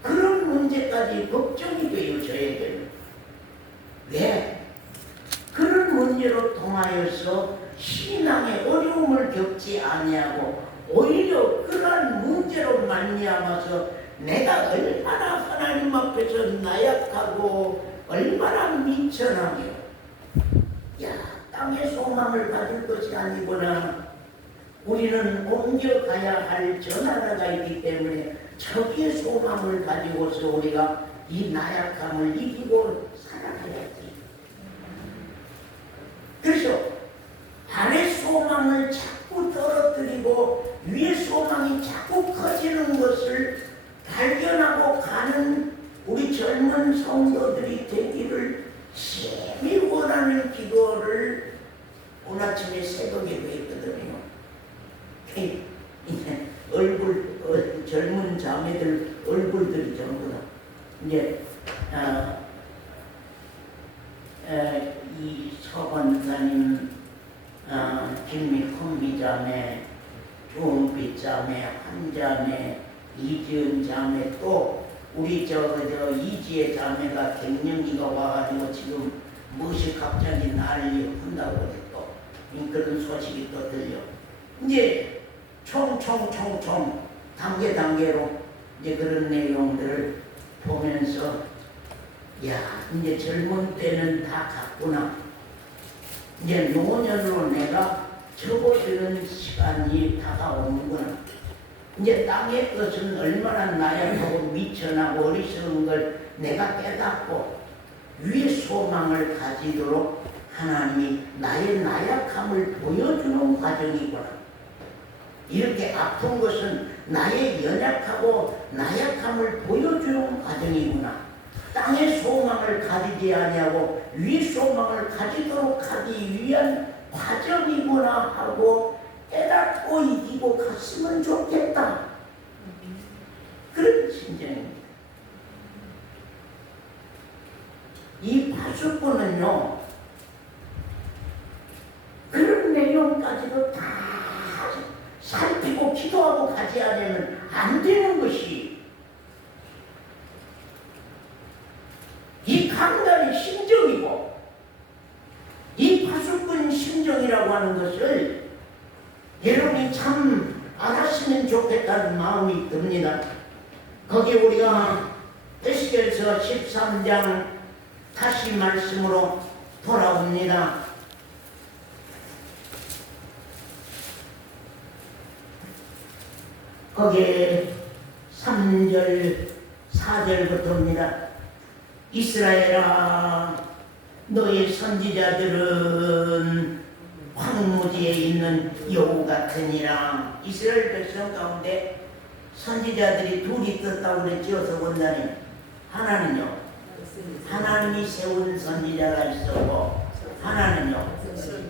그런 문제까지 걱정이 돼요. 저에게는. 왜? 그런 문제로 통하여서 신앙의 어려움을 겪지 아니하고 오히려 그러한 문제로 말미암아서 내가 얼마나 하나님 앞에서 나약하고 얼마나 미천하며 땅의 소망을 가질 것이 아니구나. 우리는 옮겨가야 할 저 나라가 있기 때문에 저기의 소망을 가지고서 우리가 이 나약함을 이기고 살아가야지. 그래서 아래 소망을 자꾸 떨어뜨리고 위의 소망이 자꾸 커지는 것을 발견하고 가는 우리 젊은 성도들이 되기를 심히 원하는 기도를 오늘 아침에 새벽에도 했거든요. 젊은 자매들 얼굴들이 전부 다 이제 이 서관사님, 김미콤비 자매, 주은빛 자매, 한자매, 이지은 자매, 또 우리 이지혜 자매가 갱년기가 와가지고 지금 무엇이 갑자기 난리 한다고 그래. 또 그런 소식이 또 들려. 이제 총총 단계로 이제 그런 내용들을 보면서 이제 젊은 때는 다 갔구나. 이제 노년으로 내가 접어드는 시간이 다가오는구나. 이제 땅의 것은 얼마나 나약하고 미천하고 어리석은 걸 내가 깨닫고 위의 소망을 가지도록 하나님이 나의 나약함을 보여주는 과정이구나. 이렇게 아픈 것은 나의 연약하고 나약함을 보여주는 과정이구나. 땅의 소망을 가지지 아니하고 위의 소망을 가지도록 하기 위한 과정이구나 하고 깨닫고 이기고 갔으면 좋겠다. 그런 심정입니다. 이 파수꾼은요, 그런 내용까지도 다 살피고 기도하고 가지 않으면 안 되는 것이 이 강단의 심정이고, 이 파수꾼 심정이라고 하는 것을 여러분이 참 알았으면 좋겠다는 마음이 듭니다. 거기 우리가 에스겔서 13장 다시 말씀으로 돌아옵니다. 거기에 3절 4절부터입니다. 이스라엘아, 너의 선지자들은 황무지에 있는 여우 같으니라. 이스라엘 백성 가운데 선지자들이 둘이 떴다고 그랬지. 어서 본다니. 하나는요, 하나님이 세운 선지자가 있었고, 하나는요,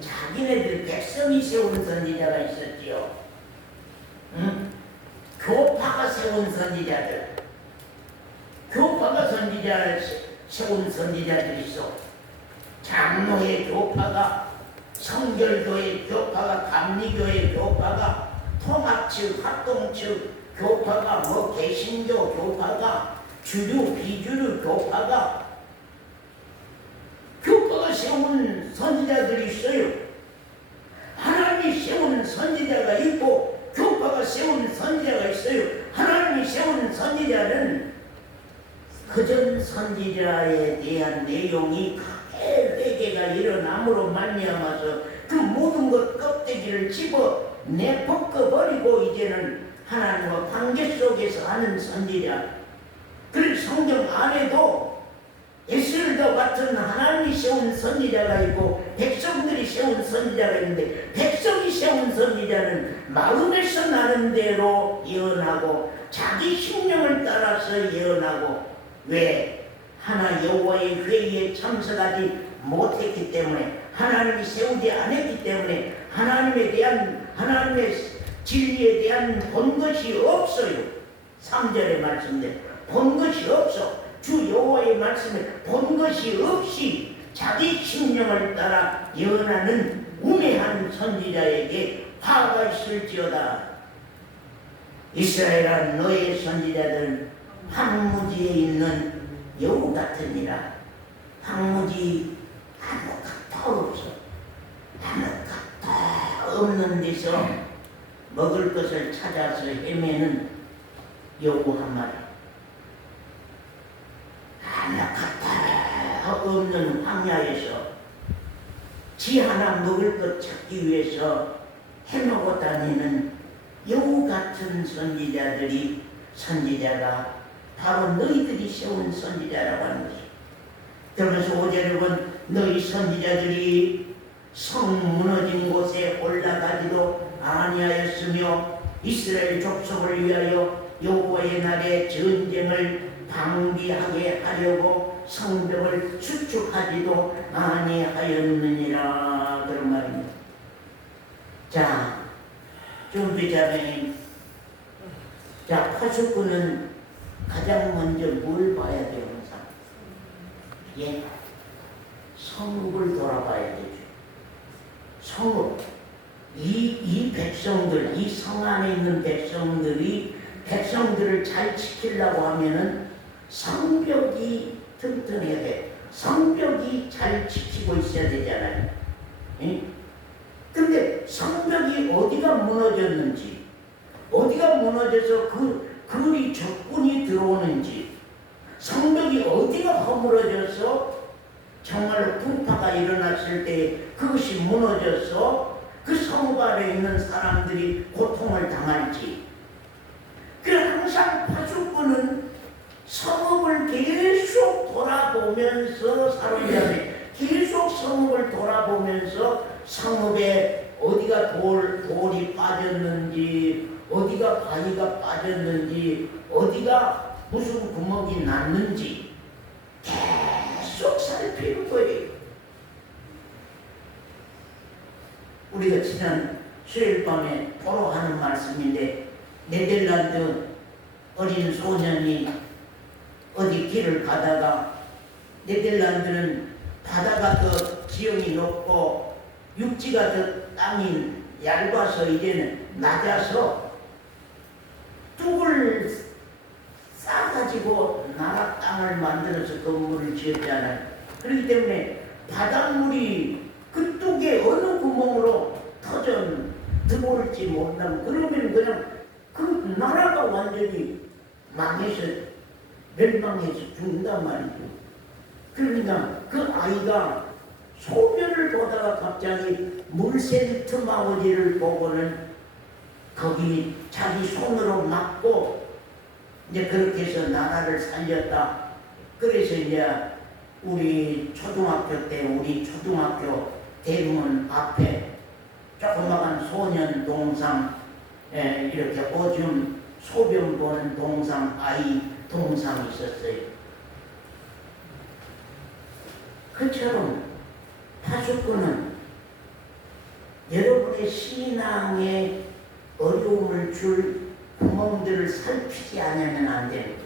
자기네들 백성이 세운 선지자가 있었지요. 응? 교파가 세운 선지자들, 교파가 선지자를 세운 선지자들이 있어. 장로의 교파가, 성결교의 교파가, 감리교의 교파가, 통합측, 합동측 교파가, 뭐 개신교 교파가, 주류, 비주류 교파가, 교파가 세운 선지자들이 있어요. 하나님이 세운 선지자가 있고 교파가 세운 선지자가 있어요. 하나님이 세운 선지자는 그전 선지자에 대한 내용이 크게 회개가 일어남으로 말미암아서 그 모든 것 껍데기를 집어 내벗겨버리고 이제는 하나님과 관계 속에서 하는 선지자. 그래서 성경 안에도 에스겔과 같은 하나님이 세운 선지자가 있고 백성들이 세운 선지자가 있는데, 백성이 세운 선지자는 마음에서 나는 대로 예언하고 자기 심령을 따라서 예언하고, 왜? 하나 여호와의 회의에 참석하지 못했기 때문에, 하나님이 세우지 않았기 때문에 하나님의 진리에 대한 본 것이 없어요. 3절의 말씀대 본 것이 없어. 주 여호와의 말씀에 본 것이 없이 자기 심령을 따라 예언하는 우매한 선지자에게 화가 있을지어다. 이스라엘아, 너의 선지자들은 황무지에 있는 여우 같으니라. 황무지 아무것도 없어. 아무것도 없는 데서 먹을 것을 찾아서 헤매는 여우 한 마리. 아무것도 없는 황야에서 지 하나 먹을 것 찾기 위해서 헤매고 다니는 여우 같은 선지자가 바로 너희들이 세운 선지자라고 하는 것이다. 그러면서 5절에 보면 너희 선지자들이 성 무너진 곳에 올라가지도 아니하였으며 이스라엘 족속을 위하여 여호와의 날에 전쟁을 방비하게 하려고 성벽을 수축하지도 아니하였느니라. 그런 말입니다. 자, 준비자매님, 자, 파수꾼은 가장 먼저 뭘 봐야 돼요, 항상? 예, 성읍을 돌아봐야 되죠. 성읍. 이 백성들, 이 성 안에 있는 백성들을 잘 지키려고 하면은 성벽이 튼튼해야 돼. 성벽이 잘 지키고 있어야 되잖아요. 근데 성벽이 어디가 무너졌는지, 어디가 무너져서 그리 적군이 들어오는지, 성벽이 어디가 허물어져서 정말로 풍파가 일어났을 때 그것이 무너져서 그 성읍 안에 있는 사람들이 고통을 당할지. 항상 파수꾼은 성읍을 계속 돌아보면서 사람들이 계속 성읍을 돌아보면서 성읍에 어디가 돌이 빠졌는지, 어디가 바위가 빠졌는지, 어디가 무슨 구멍이 났는지 계속 살피는 거예요. 우리가 지난 수요일 밤에 토로하는 말씀인데, 네덜란드 어린 소년이 어디 길을 가다가, 네덜란드는 바다가 더 지형이 높고 육지가 더 땅이 얇아서 이제는 낮아서 뚝을 싸가지고 나라 땅을 만들어서 건물을 지었잖아요. 그렇기 때문에 바닷물이 그 뚝에 어느 구멍으로 터져 들어올지 못하면 그러면 그냥 그 나라가 완전히 망해서 멸망해서 죽는단 말이죠. 그러니까 그 아이가 소변을 보다가 갑자기 물센트 마구니를 보고는 거기 자기 손으로 막고 이제 그렇게 해서 나라를 살렸다. 그래서 이제 우리 초등학교 때 우리 초등학교 대문 앞에 조그마한 소년 동상 이렇게 오줌 소변 보는 동상 아이 동상이 있었어요. 그처럼 파수꾼은 여러분의 신앙에 어려움을 줄 구멍들을 살피지 않으면 안 되는 거예요.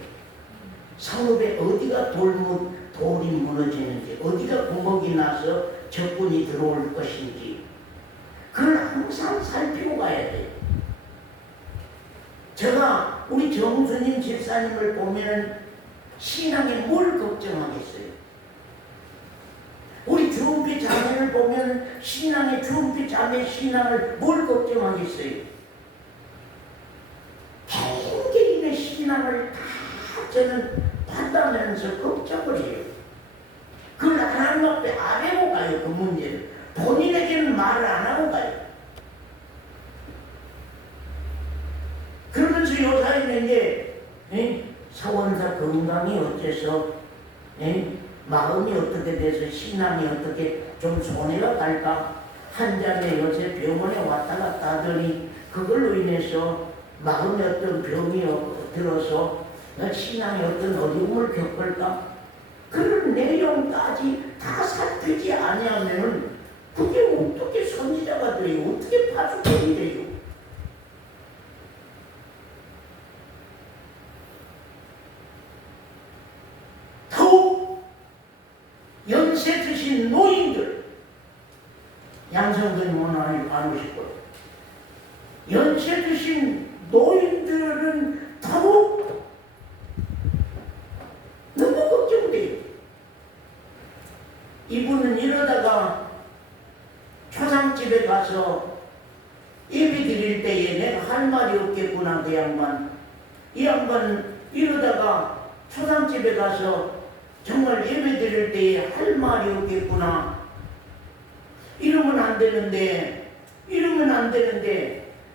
성읍에 어디가 돌이 무너지는지, 어디가 구멍이 나서 적군이 들어올 것인지, 그걸 항상 살피고 가야 돼요. 제가 우리 정수님 집사님을 보면 신앙에 뭘 걱정하겠어요? 우리 주은비 자매를 보면 신앙의 주은비 자매 신앙을 뭘 걱정하겠어요? 개인의 신앙을 다 저는 판단하면서 걱정을 해요. 그걸 하나님 앞에 안 하고 가요. 그 문제를 본인에게는 말을 안 하고 가요. 그러면서 요사이는 이제 서원사 건강이 어째서 마음이 어떻게 돼서 신앙이 어떻게 좀 손해가 갈까? 한 자매 요새 병원에 왔다 갔다 하더니 그걸로 인해서 마음에 어떤 병이 들어서 신앙에 어떤 어려움을 겪을까? 그런 내용까지 다 살피지 아니하면 그게 어떻게 선지자가 돼요? 어떻게 파수꾼이 돼요? 더욱 연세 드신 노인들, 양성도님은 안 오실 거예요. 연세 드신 노인들은 더욱 너무 걱정돼요. 이분은 이러다가 초상집에 가서 예배 드릴 때에 내가 할 말이 없겠구나. 그 양반, 이 양반 이러다가 초상집에 가서 정말 예배 드릴 때에 할 말이 없겠구나. 이러면 안 되는데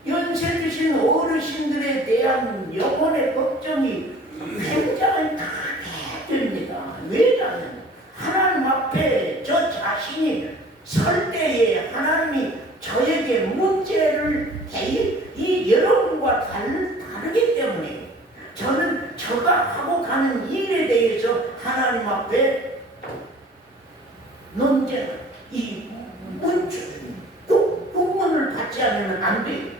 연세 드신 어르신들에 대한 영혼의 걱정이 굉장히 크게 됩니다. 왜냐하면 하나님 앞에 저 자신이 설 때에 하나님이 저에게 문제를 이 여러분과 다르기 때문에 저는 저가 하고 가는 일에 대해서 하나님 앞에 논쟁을 이 국문을 받지 않으면 안 돼요.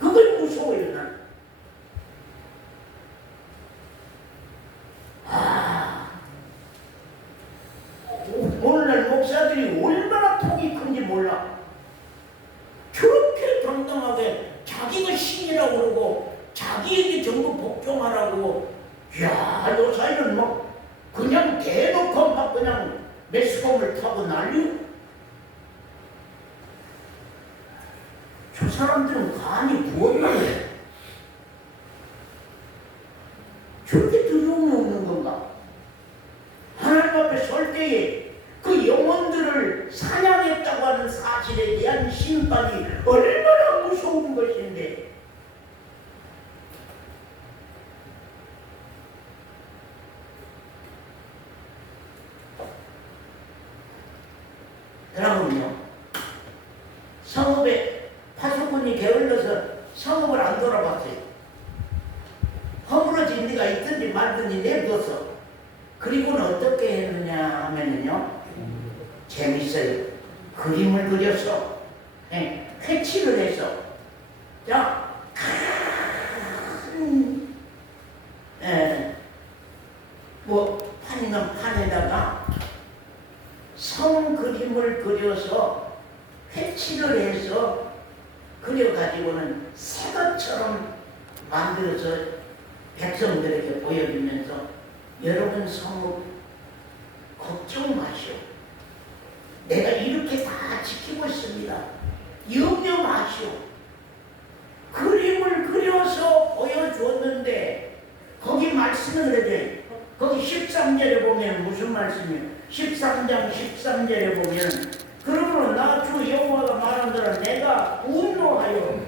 그걸 무서워요. 난. 오늘날 목사들이 얼마나 통이 큰지 몰라. 그렇게 당당하게 자기가 신이라고 그러고 자기에게 전부 복종하라고. 이야, 요사이는 막 그냥 대놓고 막 그냥 매스컴을 타고 난리요. 저 사람들은 간이 부었나요? 저렇게 두려움이 없는 건가? 하나님 앞에 설 때에 그 영혼들을 사냥했다고 하는 사실에 대한 심판이 얼마나 무서운 것인데, 그러면요, 성읍에 파수꾼이 게을러서 성읍을 안 돌아봤어요. 허물어진 데가 있든지 말든지 내뒀어. 그리고는 어떻게 했느냐 하면은요, 재밌어요. 그림을 그렸어. 회치를 해서. 자, 큰, 판이면 판에 그려가지고는 새것처럼 만들어서 백성들에게 보여주면서 여러분 성읍 걱정 마시오. 내가 이렇게 다 지키고 있습니다. 염려 마시오. 그림을 그려서 보여주었는데 거기 말씀을 그려줘요. 거기 13절에 보면 무슨 말씀이에요? 13장 13절에 보면 그러므로 나 주 여호와가 말한대로 내가 분노하여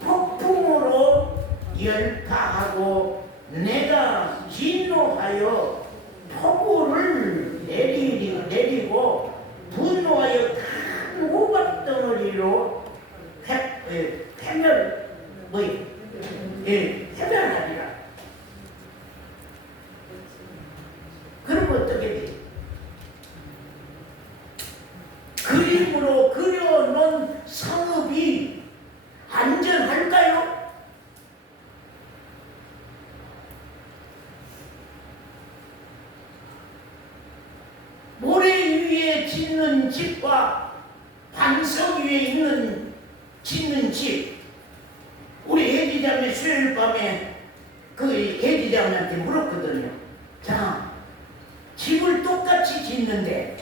폭풍으로 열파하고 내가 진노하여 폭우를 내리고 분노하여 큰 호박덩어리로 해멸하리라. 그럼 어떻게 돼? 그림으로 그려놓은 성읍이 안전할까요? 모래 위에 짓는 집과 반석 위에 짓는 집. 우리 애기자매 수요일 밤에 그 애기자매한테 물었거든요. 자, 집을 똑같이 짓는데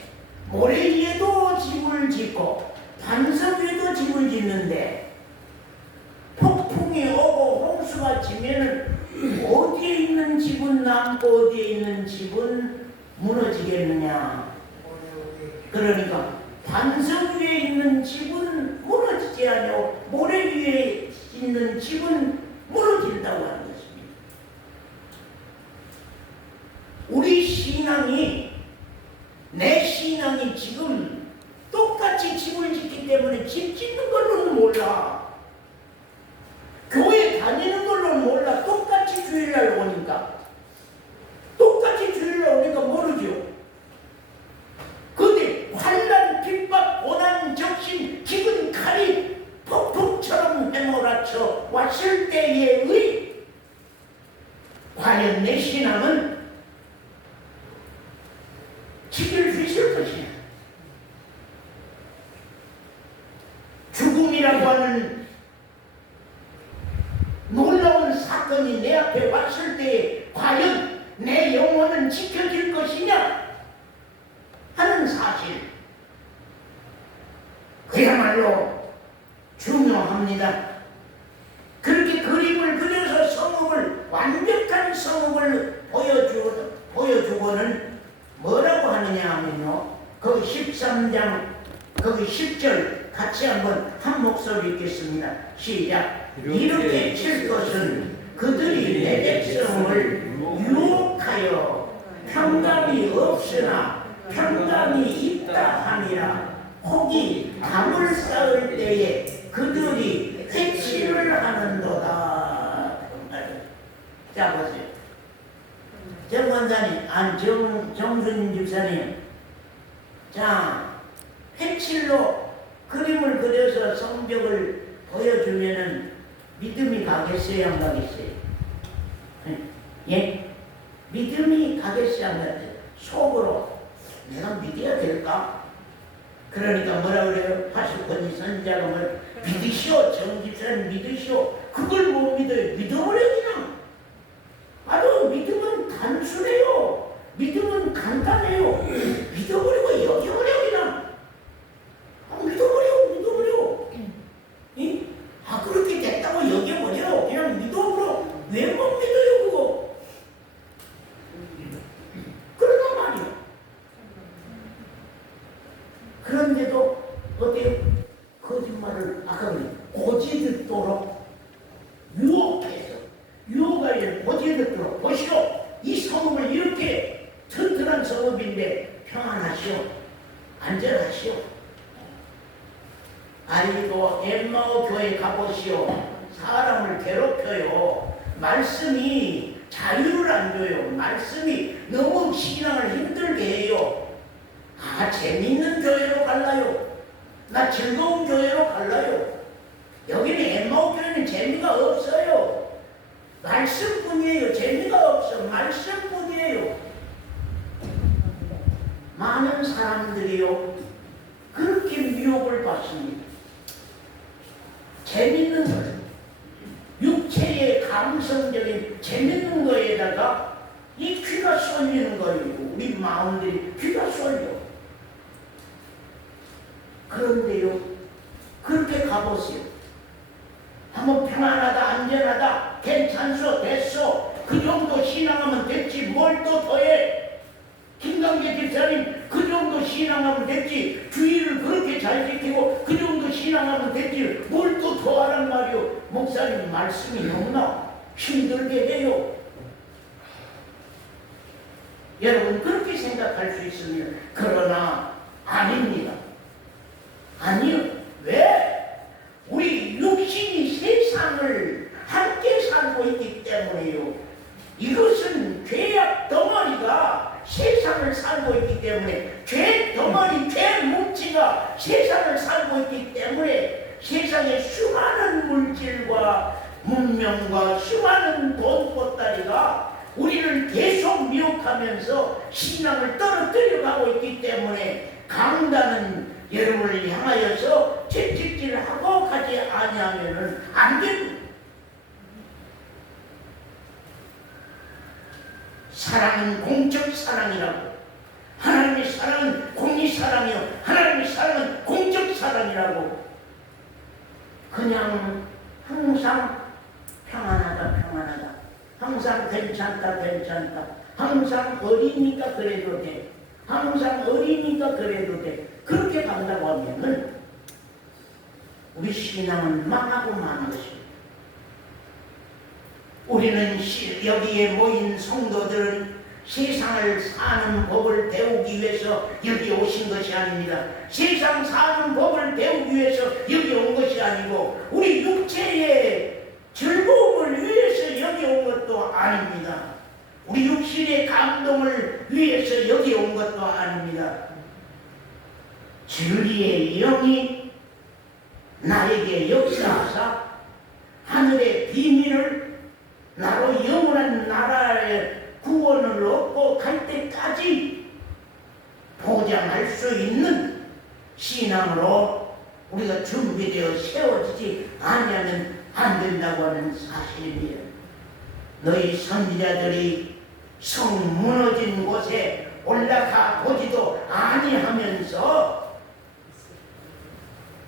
모래 위에도 집을 짓고 반석 위에도 집을 짓는데 폭풍이 오고 홍수가 치면은 어디에 있는 집은 남고 어디에 있는 집은 무너지겠느냐. 그러니까 반석 위에 있는 집은 무너지지 않고 모래 위에 있는 집은 무너진다고 하는 것입니다. 우리 신앙이 내 신앙이 지금 똑같이 집을 짓기 때문에 집 짓는 걸로는 몰라. 교회 다니는 걸로는 몰라. 똑같이 주일날 오니까. 똑같이 주일날 오니까 모르죠. 그런데 환난, 핍박, 고난, 적신, 기근, 칼이 폭풍처럼 해몰아쳐 왔을 때의 과연 내 신앙은 지킬 수 있을 것이냐. 죽음이라고 하는 놀라운 사건이 내 앞에 왔을 때 과연 내 영혼은 지켜질 것이냐 하는 사실, 그야말로 중요합니다. 그렇게 그림을 그려서 성읍을, 완벽한 성읍을 보여주고는 뭐라고 하느냐 하면요, 거기 13장 거기 10절 같이 한번 한 목소리 읽겠습니다. 시작. 이렇게 칠 것은 그들이 내 백성을 유혹하여 평강이 없으나 평강이 있다 함이라. 혹이 담을 쌓을 때에 그들이 회치를 하는도다. 자 보세요. 정관사님, 정순 집사님. 자, 회칠로 그림을 그려서 성벽을 보여주면은 믿음이 가겠어요, 안 가겠어요? 예? 믿음이 가겠어요, 안 가겠어요? 속으로 내가 믿어야 될까? 그러니까 뭐라 그래요? 파수꾼이 선지자가 뭘 믿으시오, 정집사님 믿으시오. 그걸 못 믿어요. 믿어버려 그냥. 바로 믿음은 단순해요. 믿음은 간단해요. 믿어버리고 여겨버려 그냥. 믿어버려. 응? 그렇게 됐다고 여겨버려. 그냥 믿어버려. 왜 못 믿어요 그거? 그러단 말이야. 그런데도 어때요? 거짓말을 아까 고지듣도록 유혹하여 고지듣도록 보시오. 이 성읍을 이렇게 튼튼한 성읍인데 평안하시오. 안전하시오. 아이고 엠마오 교회 가보시오. 사람을 괴롭혀요. 말씀이 자유를 안 줘요. 말씀이 너무 신앙을 힘들게 해요. 재밌는 교회로 갈라요. 나 즐거운 교회로 갈라요. 여기는 엠마오 교회는 재미가 없어요. 말씀뿐이에요. 재미가 없어. 말씀뿐이에요. 많은 사람들이요 그렇게 미혹을 받습니다. 재밌는 걸, 육체의 감성적인 재밌는 거에다가 이 귀가 쏠리는 거이고 우리 마음들이 귀가 쏠려. 그런데요, 그렇게 가보세요. 한번 평안하다, 안전하다, 괜찮소, 됐소, 그 정도 신앙하면 됐지, 뭘 또 더해. 김강재 집사님 그 정도 신앙하면 됐지, 주의를 그렇게 잘 지키고 그 정도 신앙하면 됐지, 뭘 또 더하란 말이오. 목사님 말씀이 너무나 힘들게 해요. 여러분 그렇게 생각할 수 있습니다. 그러나 아닙니다. 아니요. 왜? 우리 육신이 세상을 함께 살고 있기 때문에요. 이것은 죄악 덩어리가 세상을 살고 있기 때문에, 죄 덩어리, 죄 뭉치가 세상을 살고 있기 때문에 세상의 수많은 물질과 문명과 수많은 돈 보따리가 우리를 계속 미혹하면서 신앙을 떨어뜨려 가고 있기 때문에 강단은 여러분을 향하여서 채찍질을 하고 가지 아니하면은 안 됩니다. 사랑은 공적 사랑이라고. 하나님의 사랑은 공의 사랑이요, 하나님의 사랑은 공적 사랑이라고. 그냥 항상 평안하다, 평안하다, 항상 괜찮다, 괜찮다, 항상 어리니까 그래도 돼, 항상 어리니까 그래도 돼, 그렇게 간다고 하면은 우리 신앙은 망하고 마는 것입니다. 우리는 여기에 모인 성도들은 세상을 사는 법을 배우기 위해서 여기 오신 것이 아닙니다. 세상 사는 법을 배우기 위해서 여기 온 것이 아니고 우리 육체의 즐거움을 위해서 여기 온 것도 아닙니다. 우리 육신의 감동을 위해서 여기 온 것도 아닙니다. 진리의 영이 나에게 역사하사 하늘의 비밀을 나로 영원한 나라의 구원을 얻고 갈 때까지 보장할 수 있는 신앙으로 우리가 준비되어 세워지지 아니하면 안 된다고 하는 사실입니다. 너희 선지자들이 성 무너진 곳에 올라가 보지도 아니하면서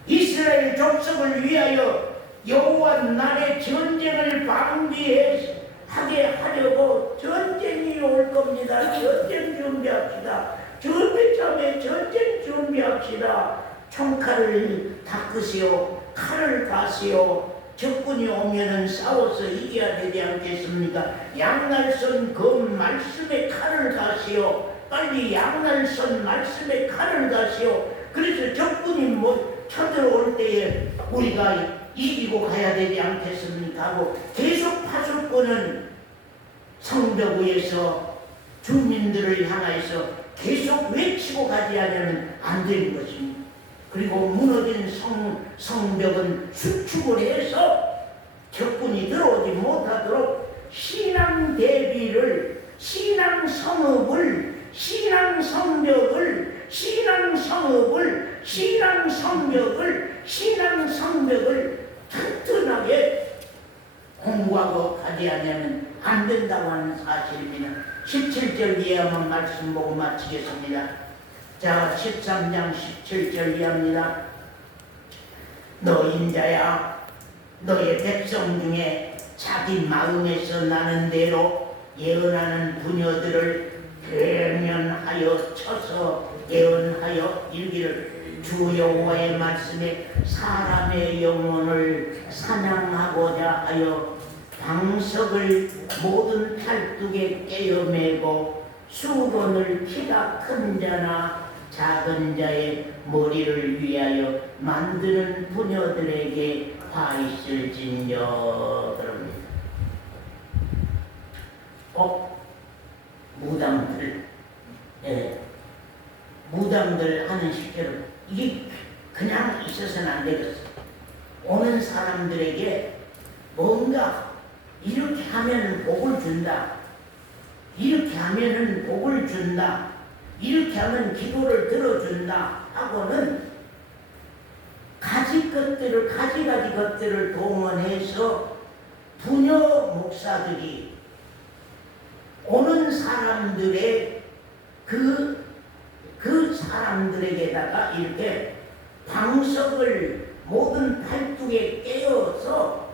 이스라엘 족속을 위하여 여호와 날의 전쟁을 방비하게 하려고 전쟁이 올 겁니다. 전쟁 준비합시다. 준비참에 전쟁 준비합시다. 총칼을 닦으시오. 칼을 가시오. 적군이 오면은 싸워서 이겨야 되지 않겠습니까? 양날선 그 말씀의 칼을 가시오. 빨리 양날선 말씀의 칼을 가시오. 그래서 적군이 쳐들어올 때에 우리가 이기고 가야 되지 않겠습니까? 하고 계속 파수꾼은 성벽 위에서 주민들을 향해서 계속 외치고 가지 않으면 안 되는 것입니다. 그리고 무너진 성벽은 수축을 해서 적군이 들어오지 못하도록 신앙 대비를, 신앙 성읍을, 신앙 성벽을, 신앙 성읍을, 신앙 성벽을, 신앙 성벽을 튼튼하게 공부하고 가지 않으면 안 된다고 하는 사실입니다. 17절 이하만 말씀 보고 마치겠습니다. 자, 13장 17절 이하입니다. 너 인자야, 너의 백성 중에 자기 마음에서 나는 대로 예언하는 부녀들을 대면하여 쳐서 예언하여 이르기를 주 여호와의 말씀에 사람의 영혼을 사냥하고자 하여 방석을 모든 팔뚝에 깨어매고 수건을 키가 큰 자나 작은 자의 머리를 위하여 만드는 부녀들에게 화 있을진저. 그럽니다. 꼭 무당들, 무당들 하는 식대로 이게 그냥 있어서는 안 되겠어. 오는 사람들에게 뭔가 이렇게 하면 복을 준다, 이렇게 하면은 복을 준다, 이렇게 하면 기도를 들어준다 하고는 가지가지 것들을 동원해서 부녀 목사들이 오는 사람들의 그 사람들에게다가 이렇게 방석을 모든 팔뚝에 떼어서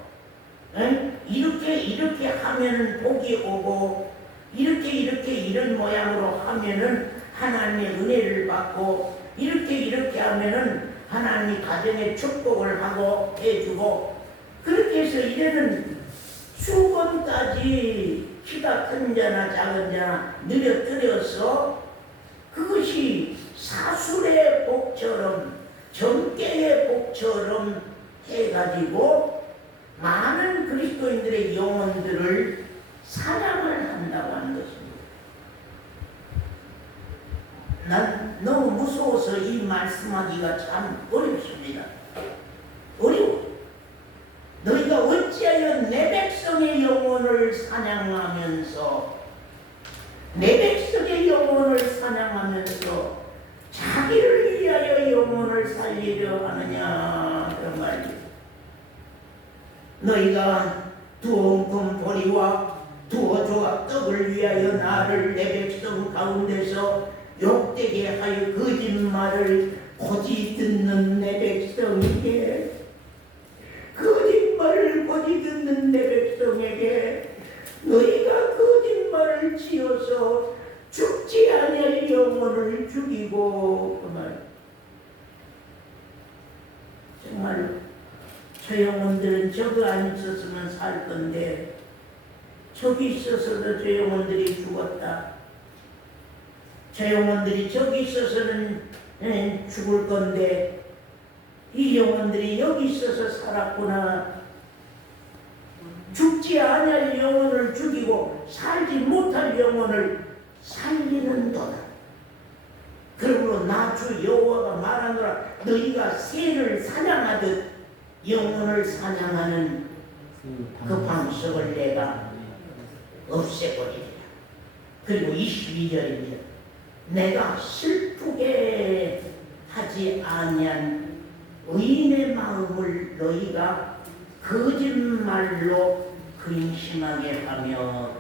이렇게 하면은 복이 오고 이렇게 이런 모양으로 하면은 하나님의 은혜를 받고 이렇게 하면은 하나님이 가정에 축복을 하고 해주고 그렇게 해서 이제는 수건까지 키가 큰 자나 작은 자나 늘어뜨려서 그것이 사술의 복처럼 정계의 복처럼 해가지고 많은 그리스도인들의 영혼들을 사냥을 한다고 하는 것입니다. 난 너무 무서워서 이 말씀하기가 참 어렵습니다. 어려워. 너희가 어찌하여 내 백성의 영혼을 사냥하면서 자기를 위하여 영혼을 살리려 하느냐 그런 말이에요. 너희가 두엄금 보리와 두어 조각 떡을 위하여 나를 내 백성 가운데서 욕되게 하여 거짓말을 고지 듣는 내 백성에게 너희가 거짓말을 지어서 죽지 아니할 영혼을 죽이고 그 말. 정말 저 영혼들은 저거 안 있었으면 살 건데 저기 있어서도 저 영혼들이 죽었다. 저 영혼들이 저기 있어서는 죽을 건데 이 영혼들이 여기 있어서 살았구나. 죽지 아니할 영혼을 죽이고 살지 못할 영혼을 살리는도다. 그러므로 나 주 여호와가 말하노라. 너희가 새를 사냥하듯 영혼을 사냥하는 그 방식을 내가 없애버리리라. 그리고 22절입니다. 내가 슬프게 하지 아니한 의인의 마음을 너희가 거짓말로 근심하게 하며.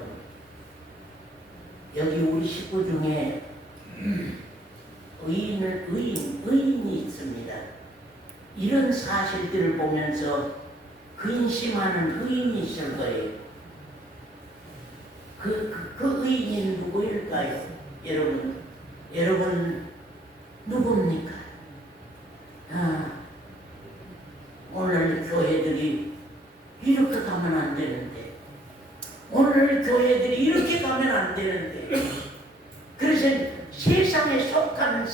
여기 우리 식구 중에 의인이 있습니다. 이런 사실들을 보면서 근심하는 의인이 있을 거예요. 그 의인이 누구일까요? 여러분 누굽니까? 오늘 교회들이 이렇게 가면 안 되는데, 오늘 교회들이 이렇게 가면 안 되는데, 그래서 세상에 속한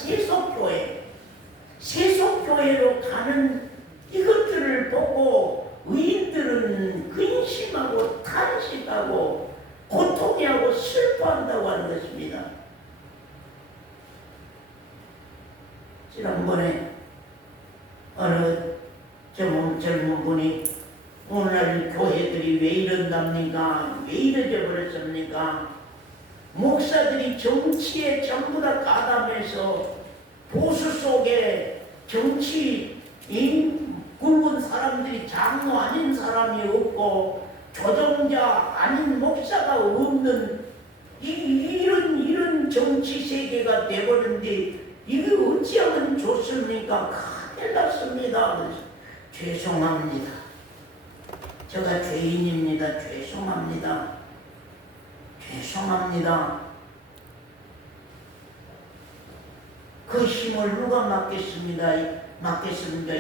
세속교회로 가는 이것들을 보고 의인들은 근심하고 탄식하고 고통해하고 슬퍼한다고 하는 것입니다. 지난번에 어느 젊은 분이 오늘 교회들이 왜 이런답니까? 왜 이러져 버렸습니까? 목사들이 정치에 전부 다 가담해서 보수 속에 정치 굵은 사람들이 장로 아닌 사람이 없고 조정자 아닌 목사가 없는 이런 정치 세계가 되버렸는데 이게 어찌하면 좋습니까? 큰일 났습니다. 죄송합니다. 제가 죄인입니다. 죄송합니다. 그 힘을 누가 맡겠습니까?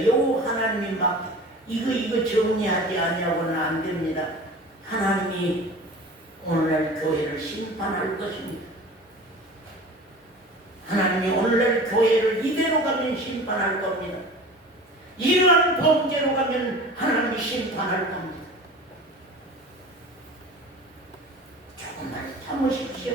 요 하나님이 이거 정리하지 아니하고는 안 됩니다. 하나님이 오늘날 교회를 심판할 것입니다. 하나님이 오늘날 교회를 이대로 가면 심판할 겁니다. 이러한 범죄로 가면 하나님이 심판할 겁니다. 조금만 참으십시오.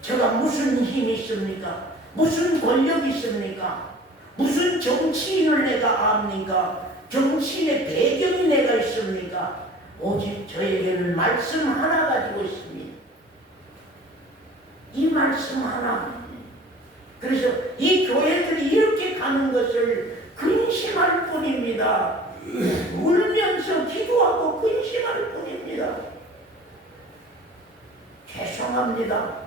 제가 무슨 힘이 있습니까? 무슨 권력이 있습니까? 무슨 정치인을 내가 압니까? 정치인의 배경이 내가 있습니까? 오직 저에게는 말씀 하나 가지고 있습니다. 이 말씀 하나. 그래서 이 교회들이 이렇게 가는 것을 근심할 뿐입니다. 울면서 기도하고 근심할 뿐입니다. 죄송합니다.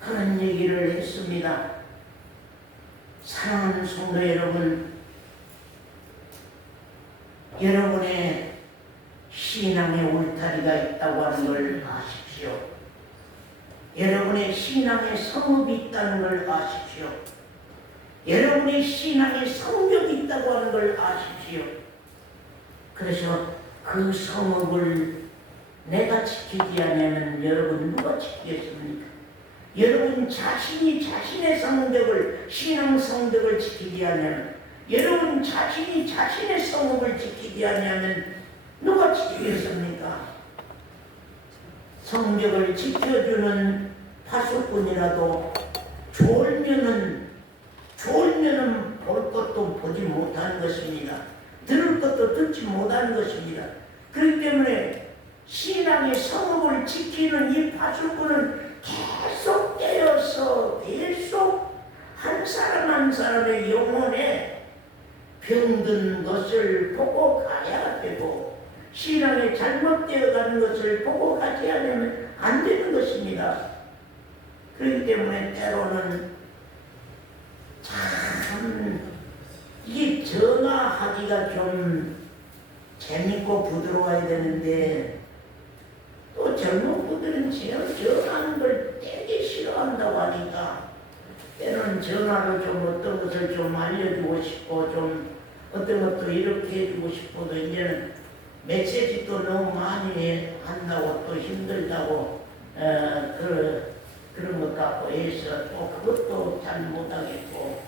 그런 얘기를 했습니다. 사랑하는 성도 여러분, 여러분의 신앙의 울타리가 있다고 하는 걸 아십시오. 여러분의 신앙의 성읍이 있다는 걸 아십시오. 여러분의 신앙의 성벽이 있다고 하는 걸 아십시오. 그래서 그 성읍을 내가 지키지 않으면 여러분 누가 지키겠습니까? 여러분 자신이 자신의 성벽을, 신앙 성벽을 지키지 않으면, 여러분 자신이 자신의 성읍을 지키지 않으면 누가 지키겠습니까? 성벽을 지켜주는 파수꾼이라도 졸면은 볼 것도 보지 못하는 것입니다. 들을 것도 듣지 못하는 것입니다. 그렇기 때문에 신앙의 성읍을 지키는 이 파수꾼은 계속 깨어서 계속 한 사람 한 사람의 영혼에 병든 것을 보고 가야 되고, 신앙에 잘못되어 가는 것을 보고 가지 않으면 안 되는 것입니다. 그렇기 때문에 때로는 참 이게 전화하기가 좀 재밌고 부드러워야 되는데, 또 젊은 분들은 전화하는 걸 되게 싫어한다고 하니까 때로는 전화로 좀 어떤 것을 좀 알려주고 싶고, 좀 어떤 것도 이렇게 해주고 싶어도 이제는 메시지 또 너무 많이 한다고 또 힘들다고 그런 것 같고 해서 또 그것도 잘 못하겠고,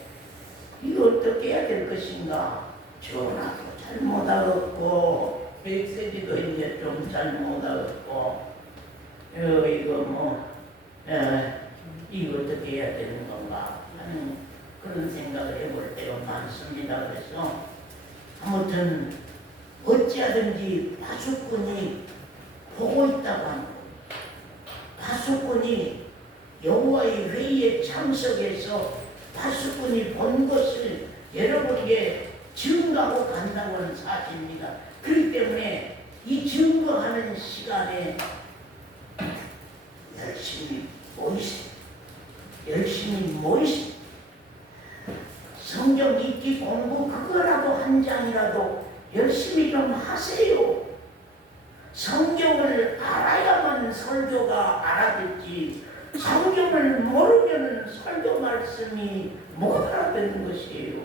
이거 어떻게 해야 될 것인가? 전화도 잘 못하겠고, 메시지도 이제 좀 잘 못하겠고, 이거 이거 어떻게 해야 되는 건가 하는 그런 생각을 해볼 때가 많습니다. 그래서 아무튼 어찌하든지 파수꾼이 보고 있다고 하는, 파수꾼이 여호와의 회의에 참석해서 파수꾼이 본 것을 여러분에게 증거하고 간다고 하는 사실입니다. 그렇기 때문에 이 증거하는 시간에 열심히 모이세요. 성경 읽기 공부 그거라도 한 장이라도 열심히 좀 하세요. 성경을 알아야만 설교가 알아듣지, 성경을 모르면 설교 말씀이 못 알아듣는 것이에요.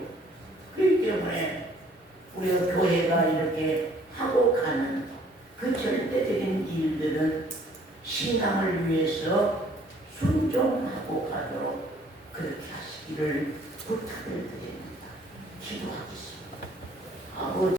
그렇기 때문에 우리 교회가 이렇게 하고 가는 그 절대적인 일들은 신앙을 위해서 순종하고 가도록 그렇게 하시기를 부탁을 드립니다. 기도하겠습니다. 아버지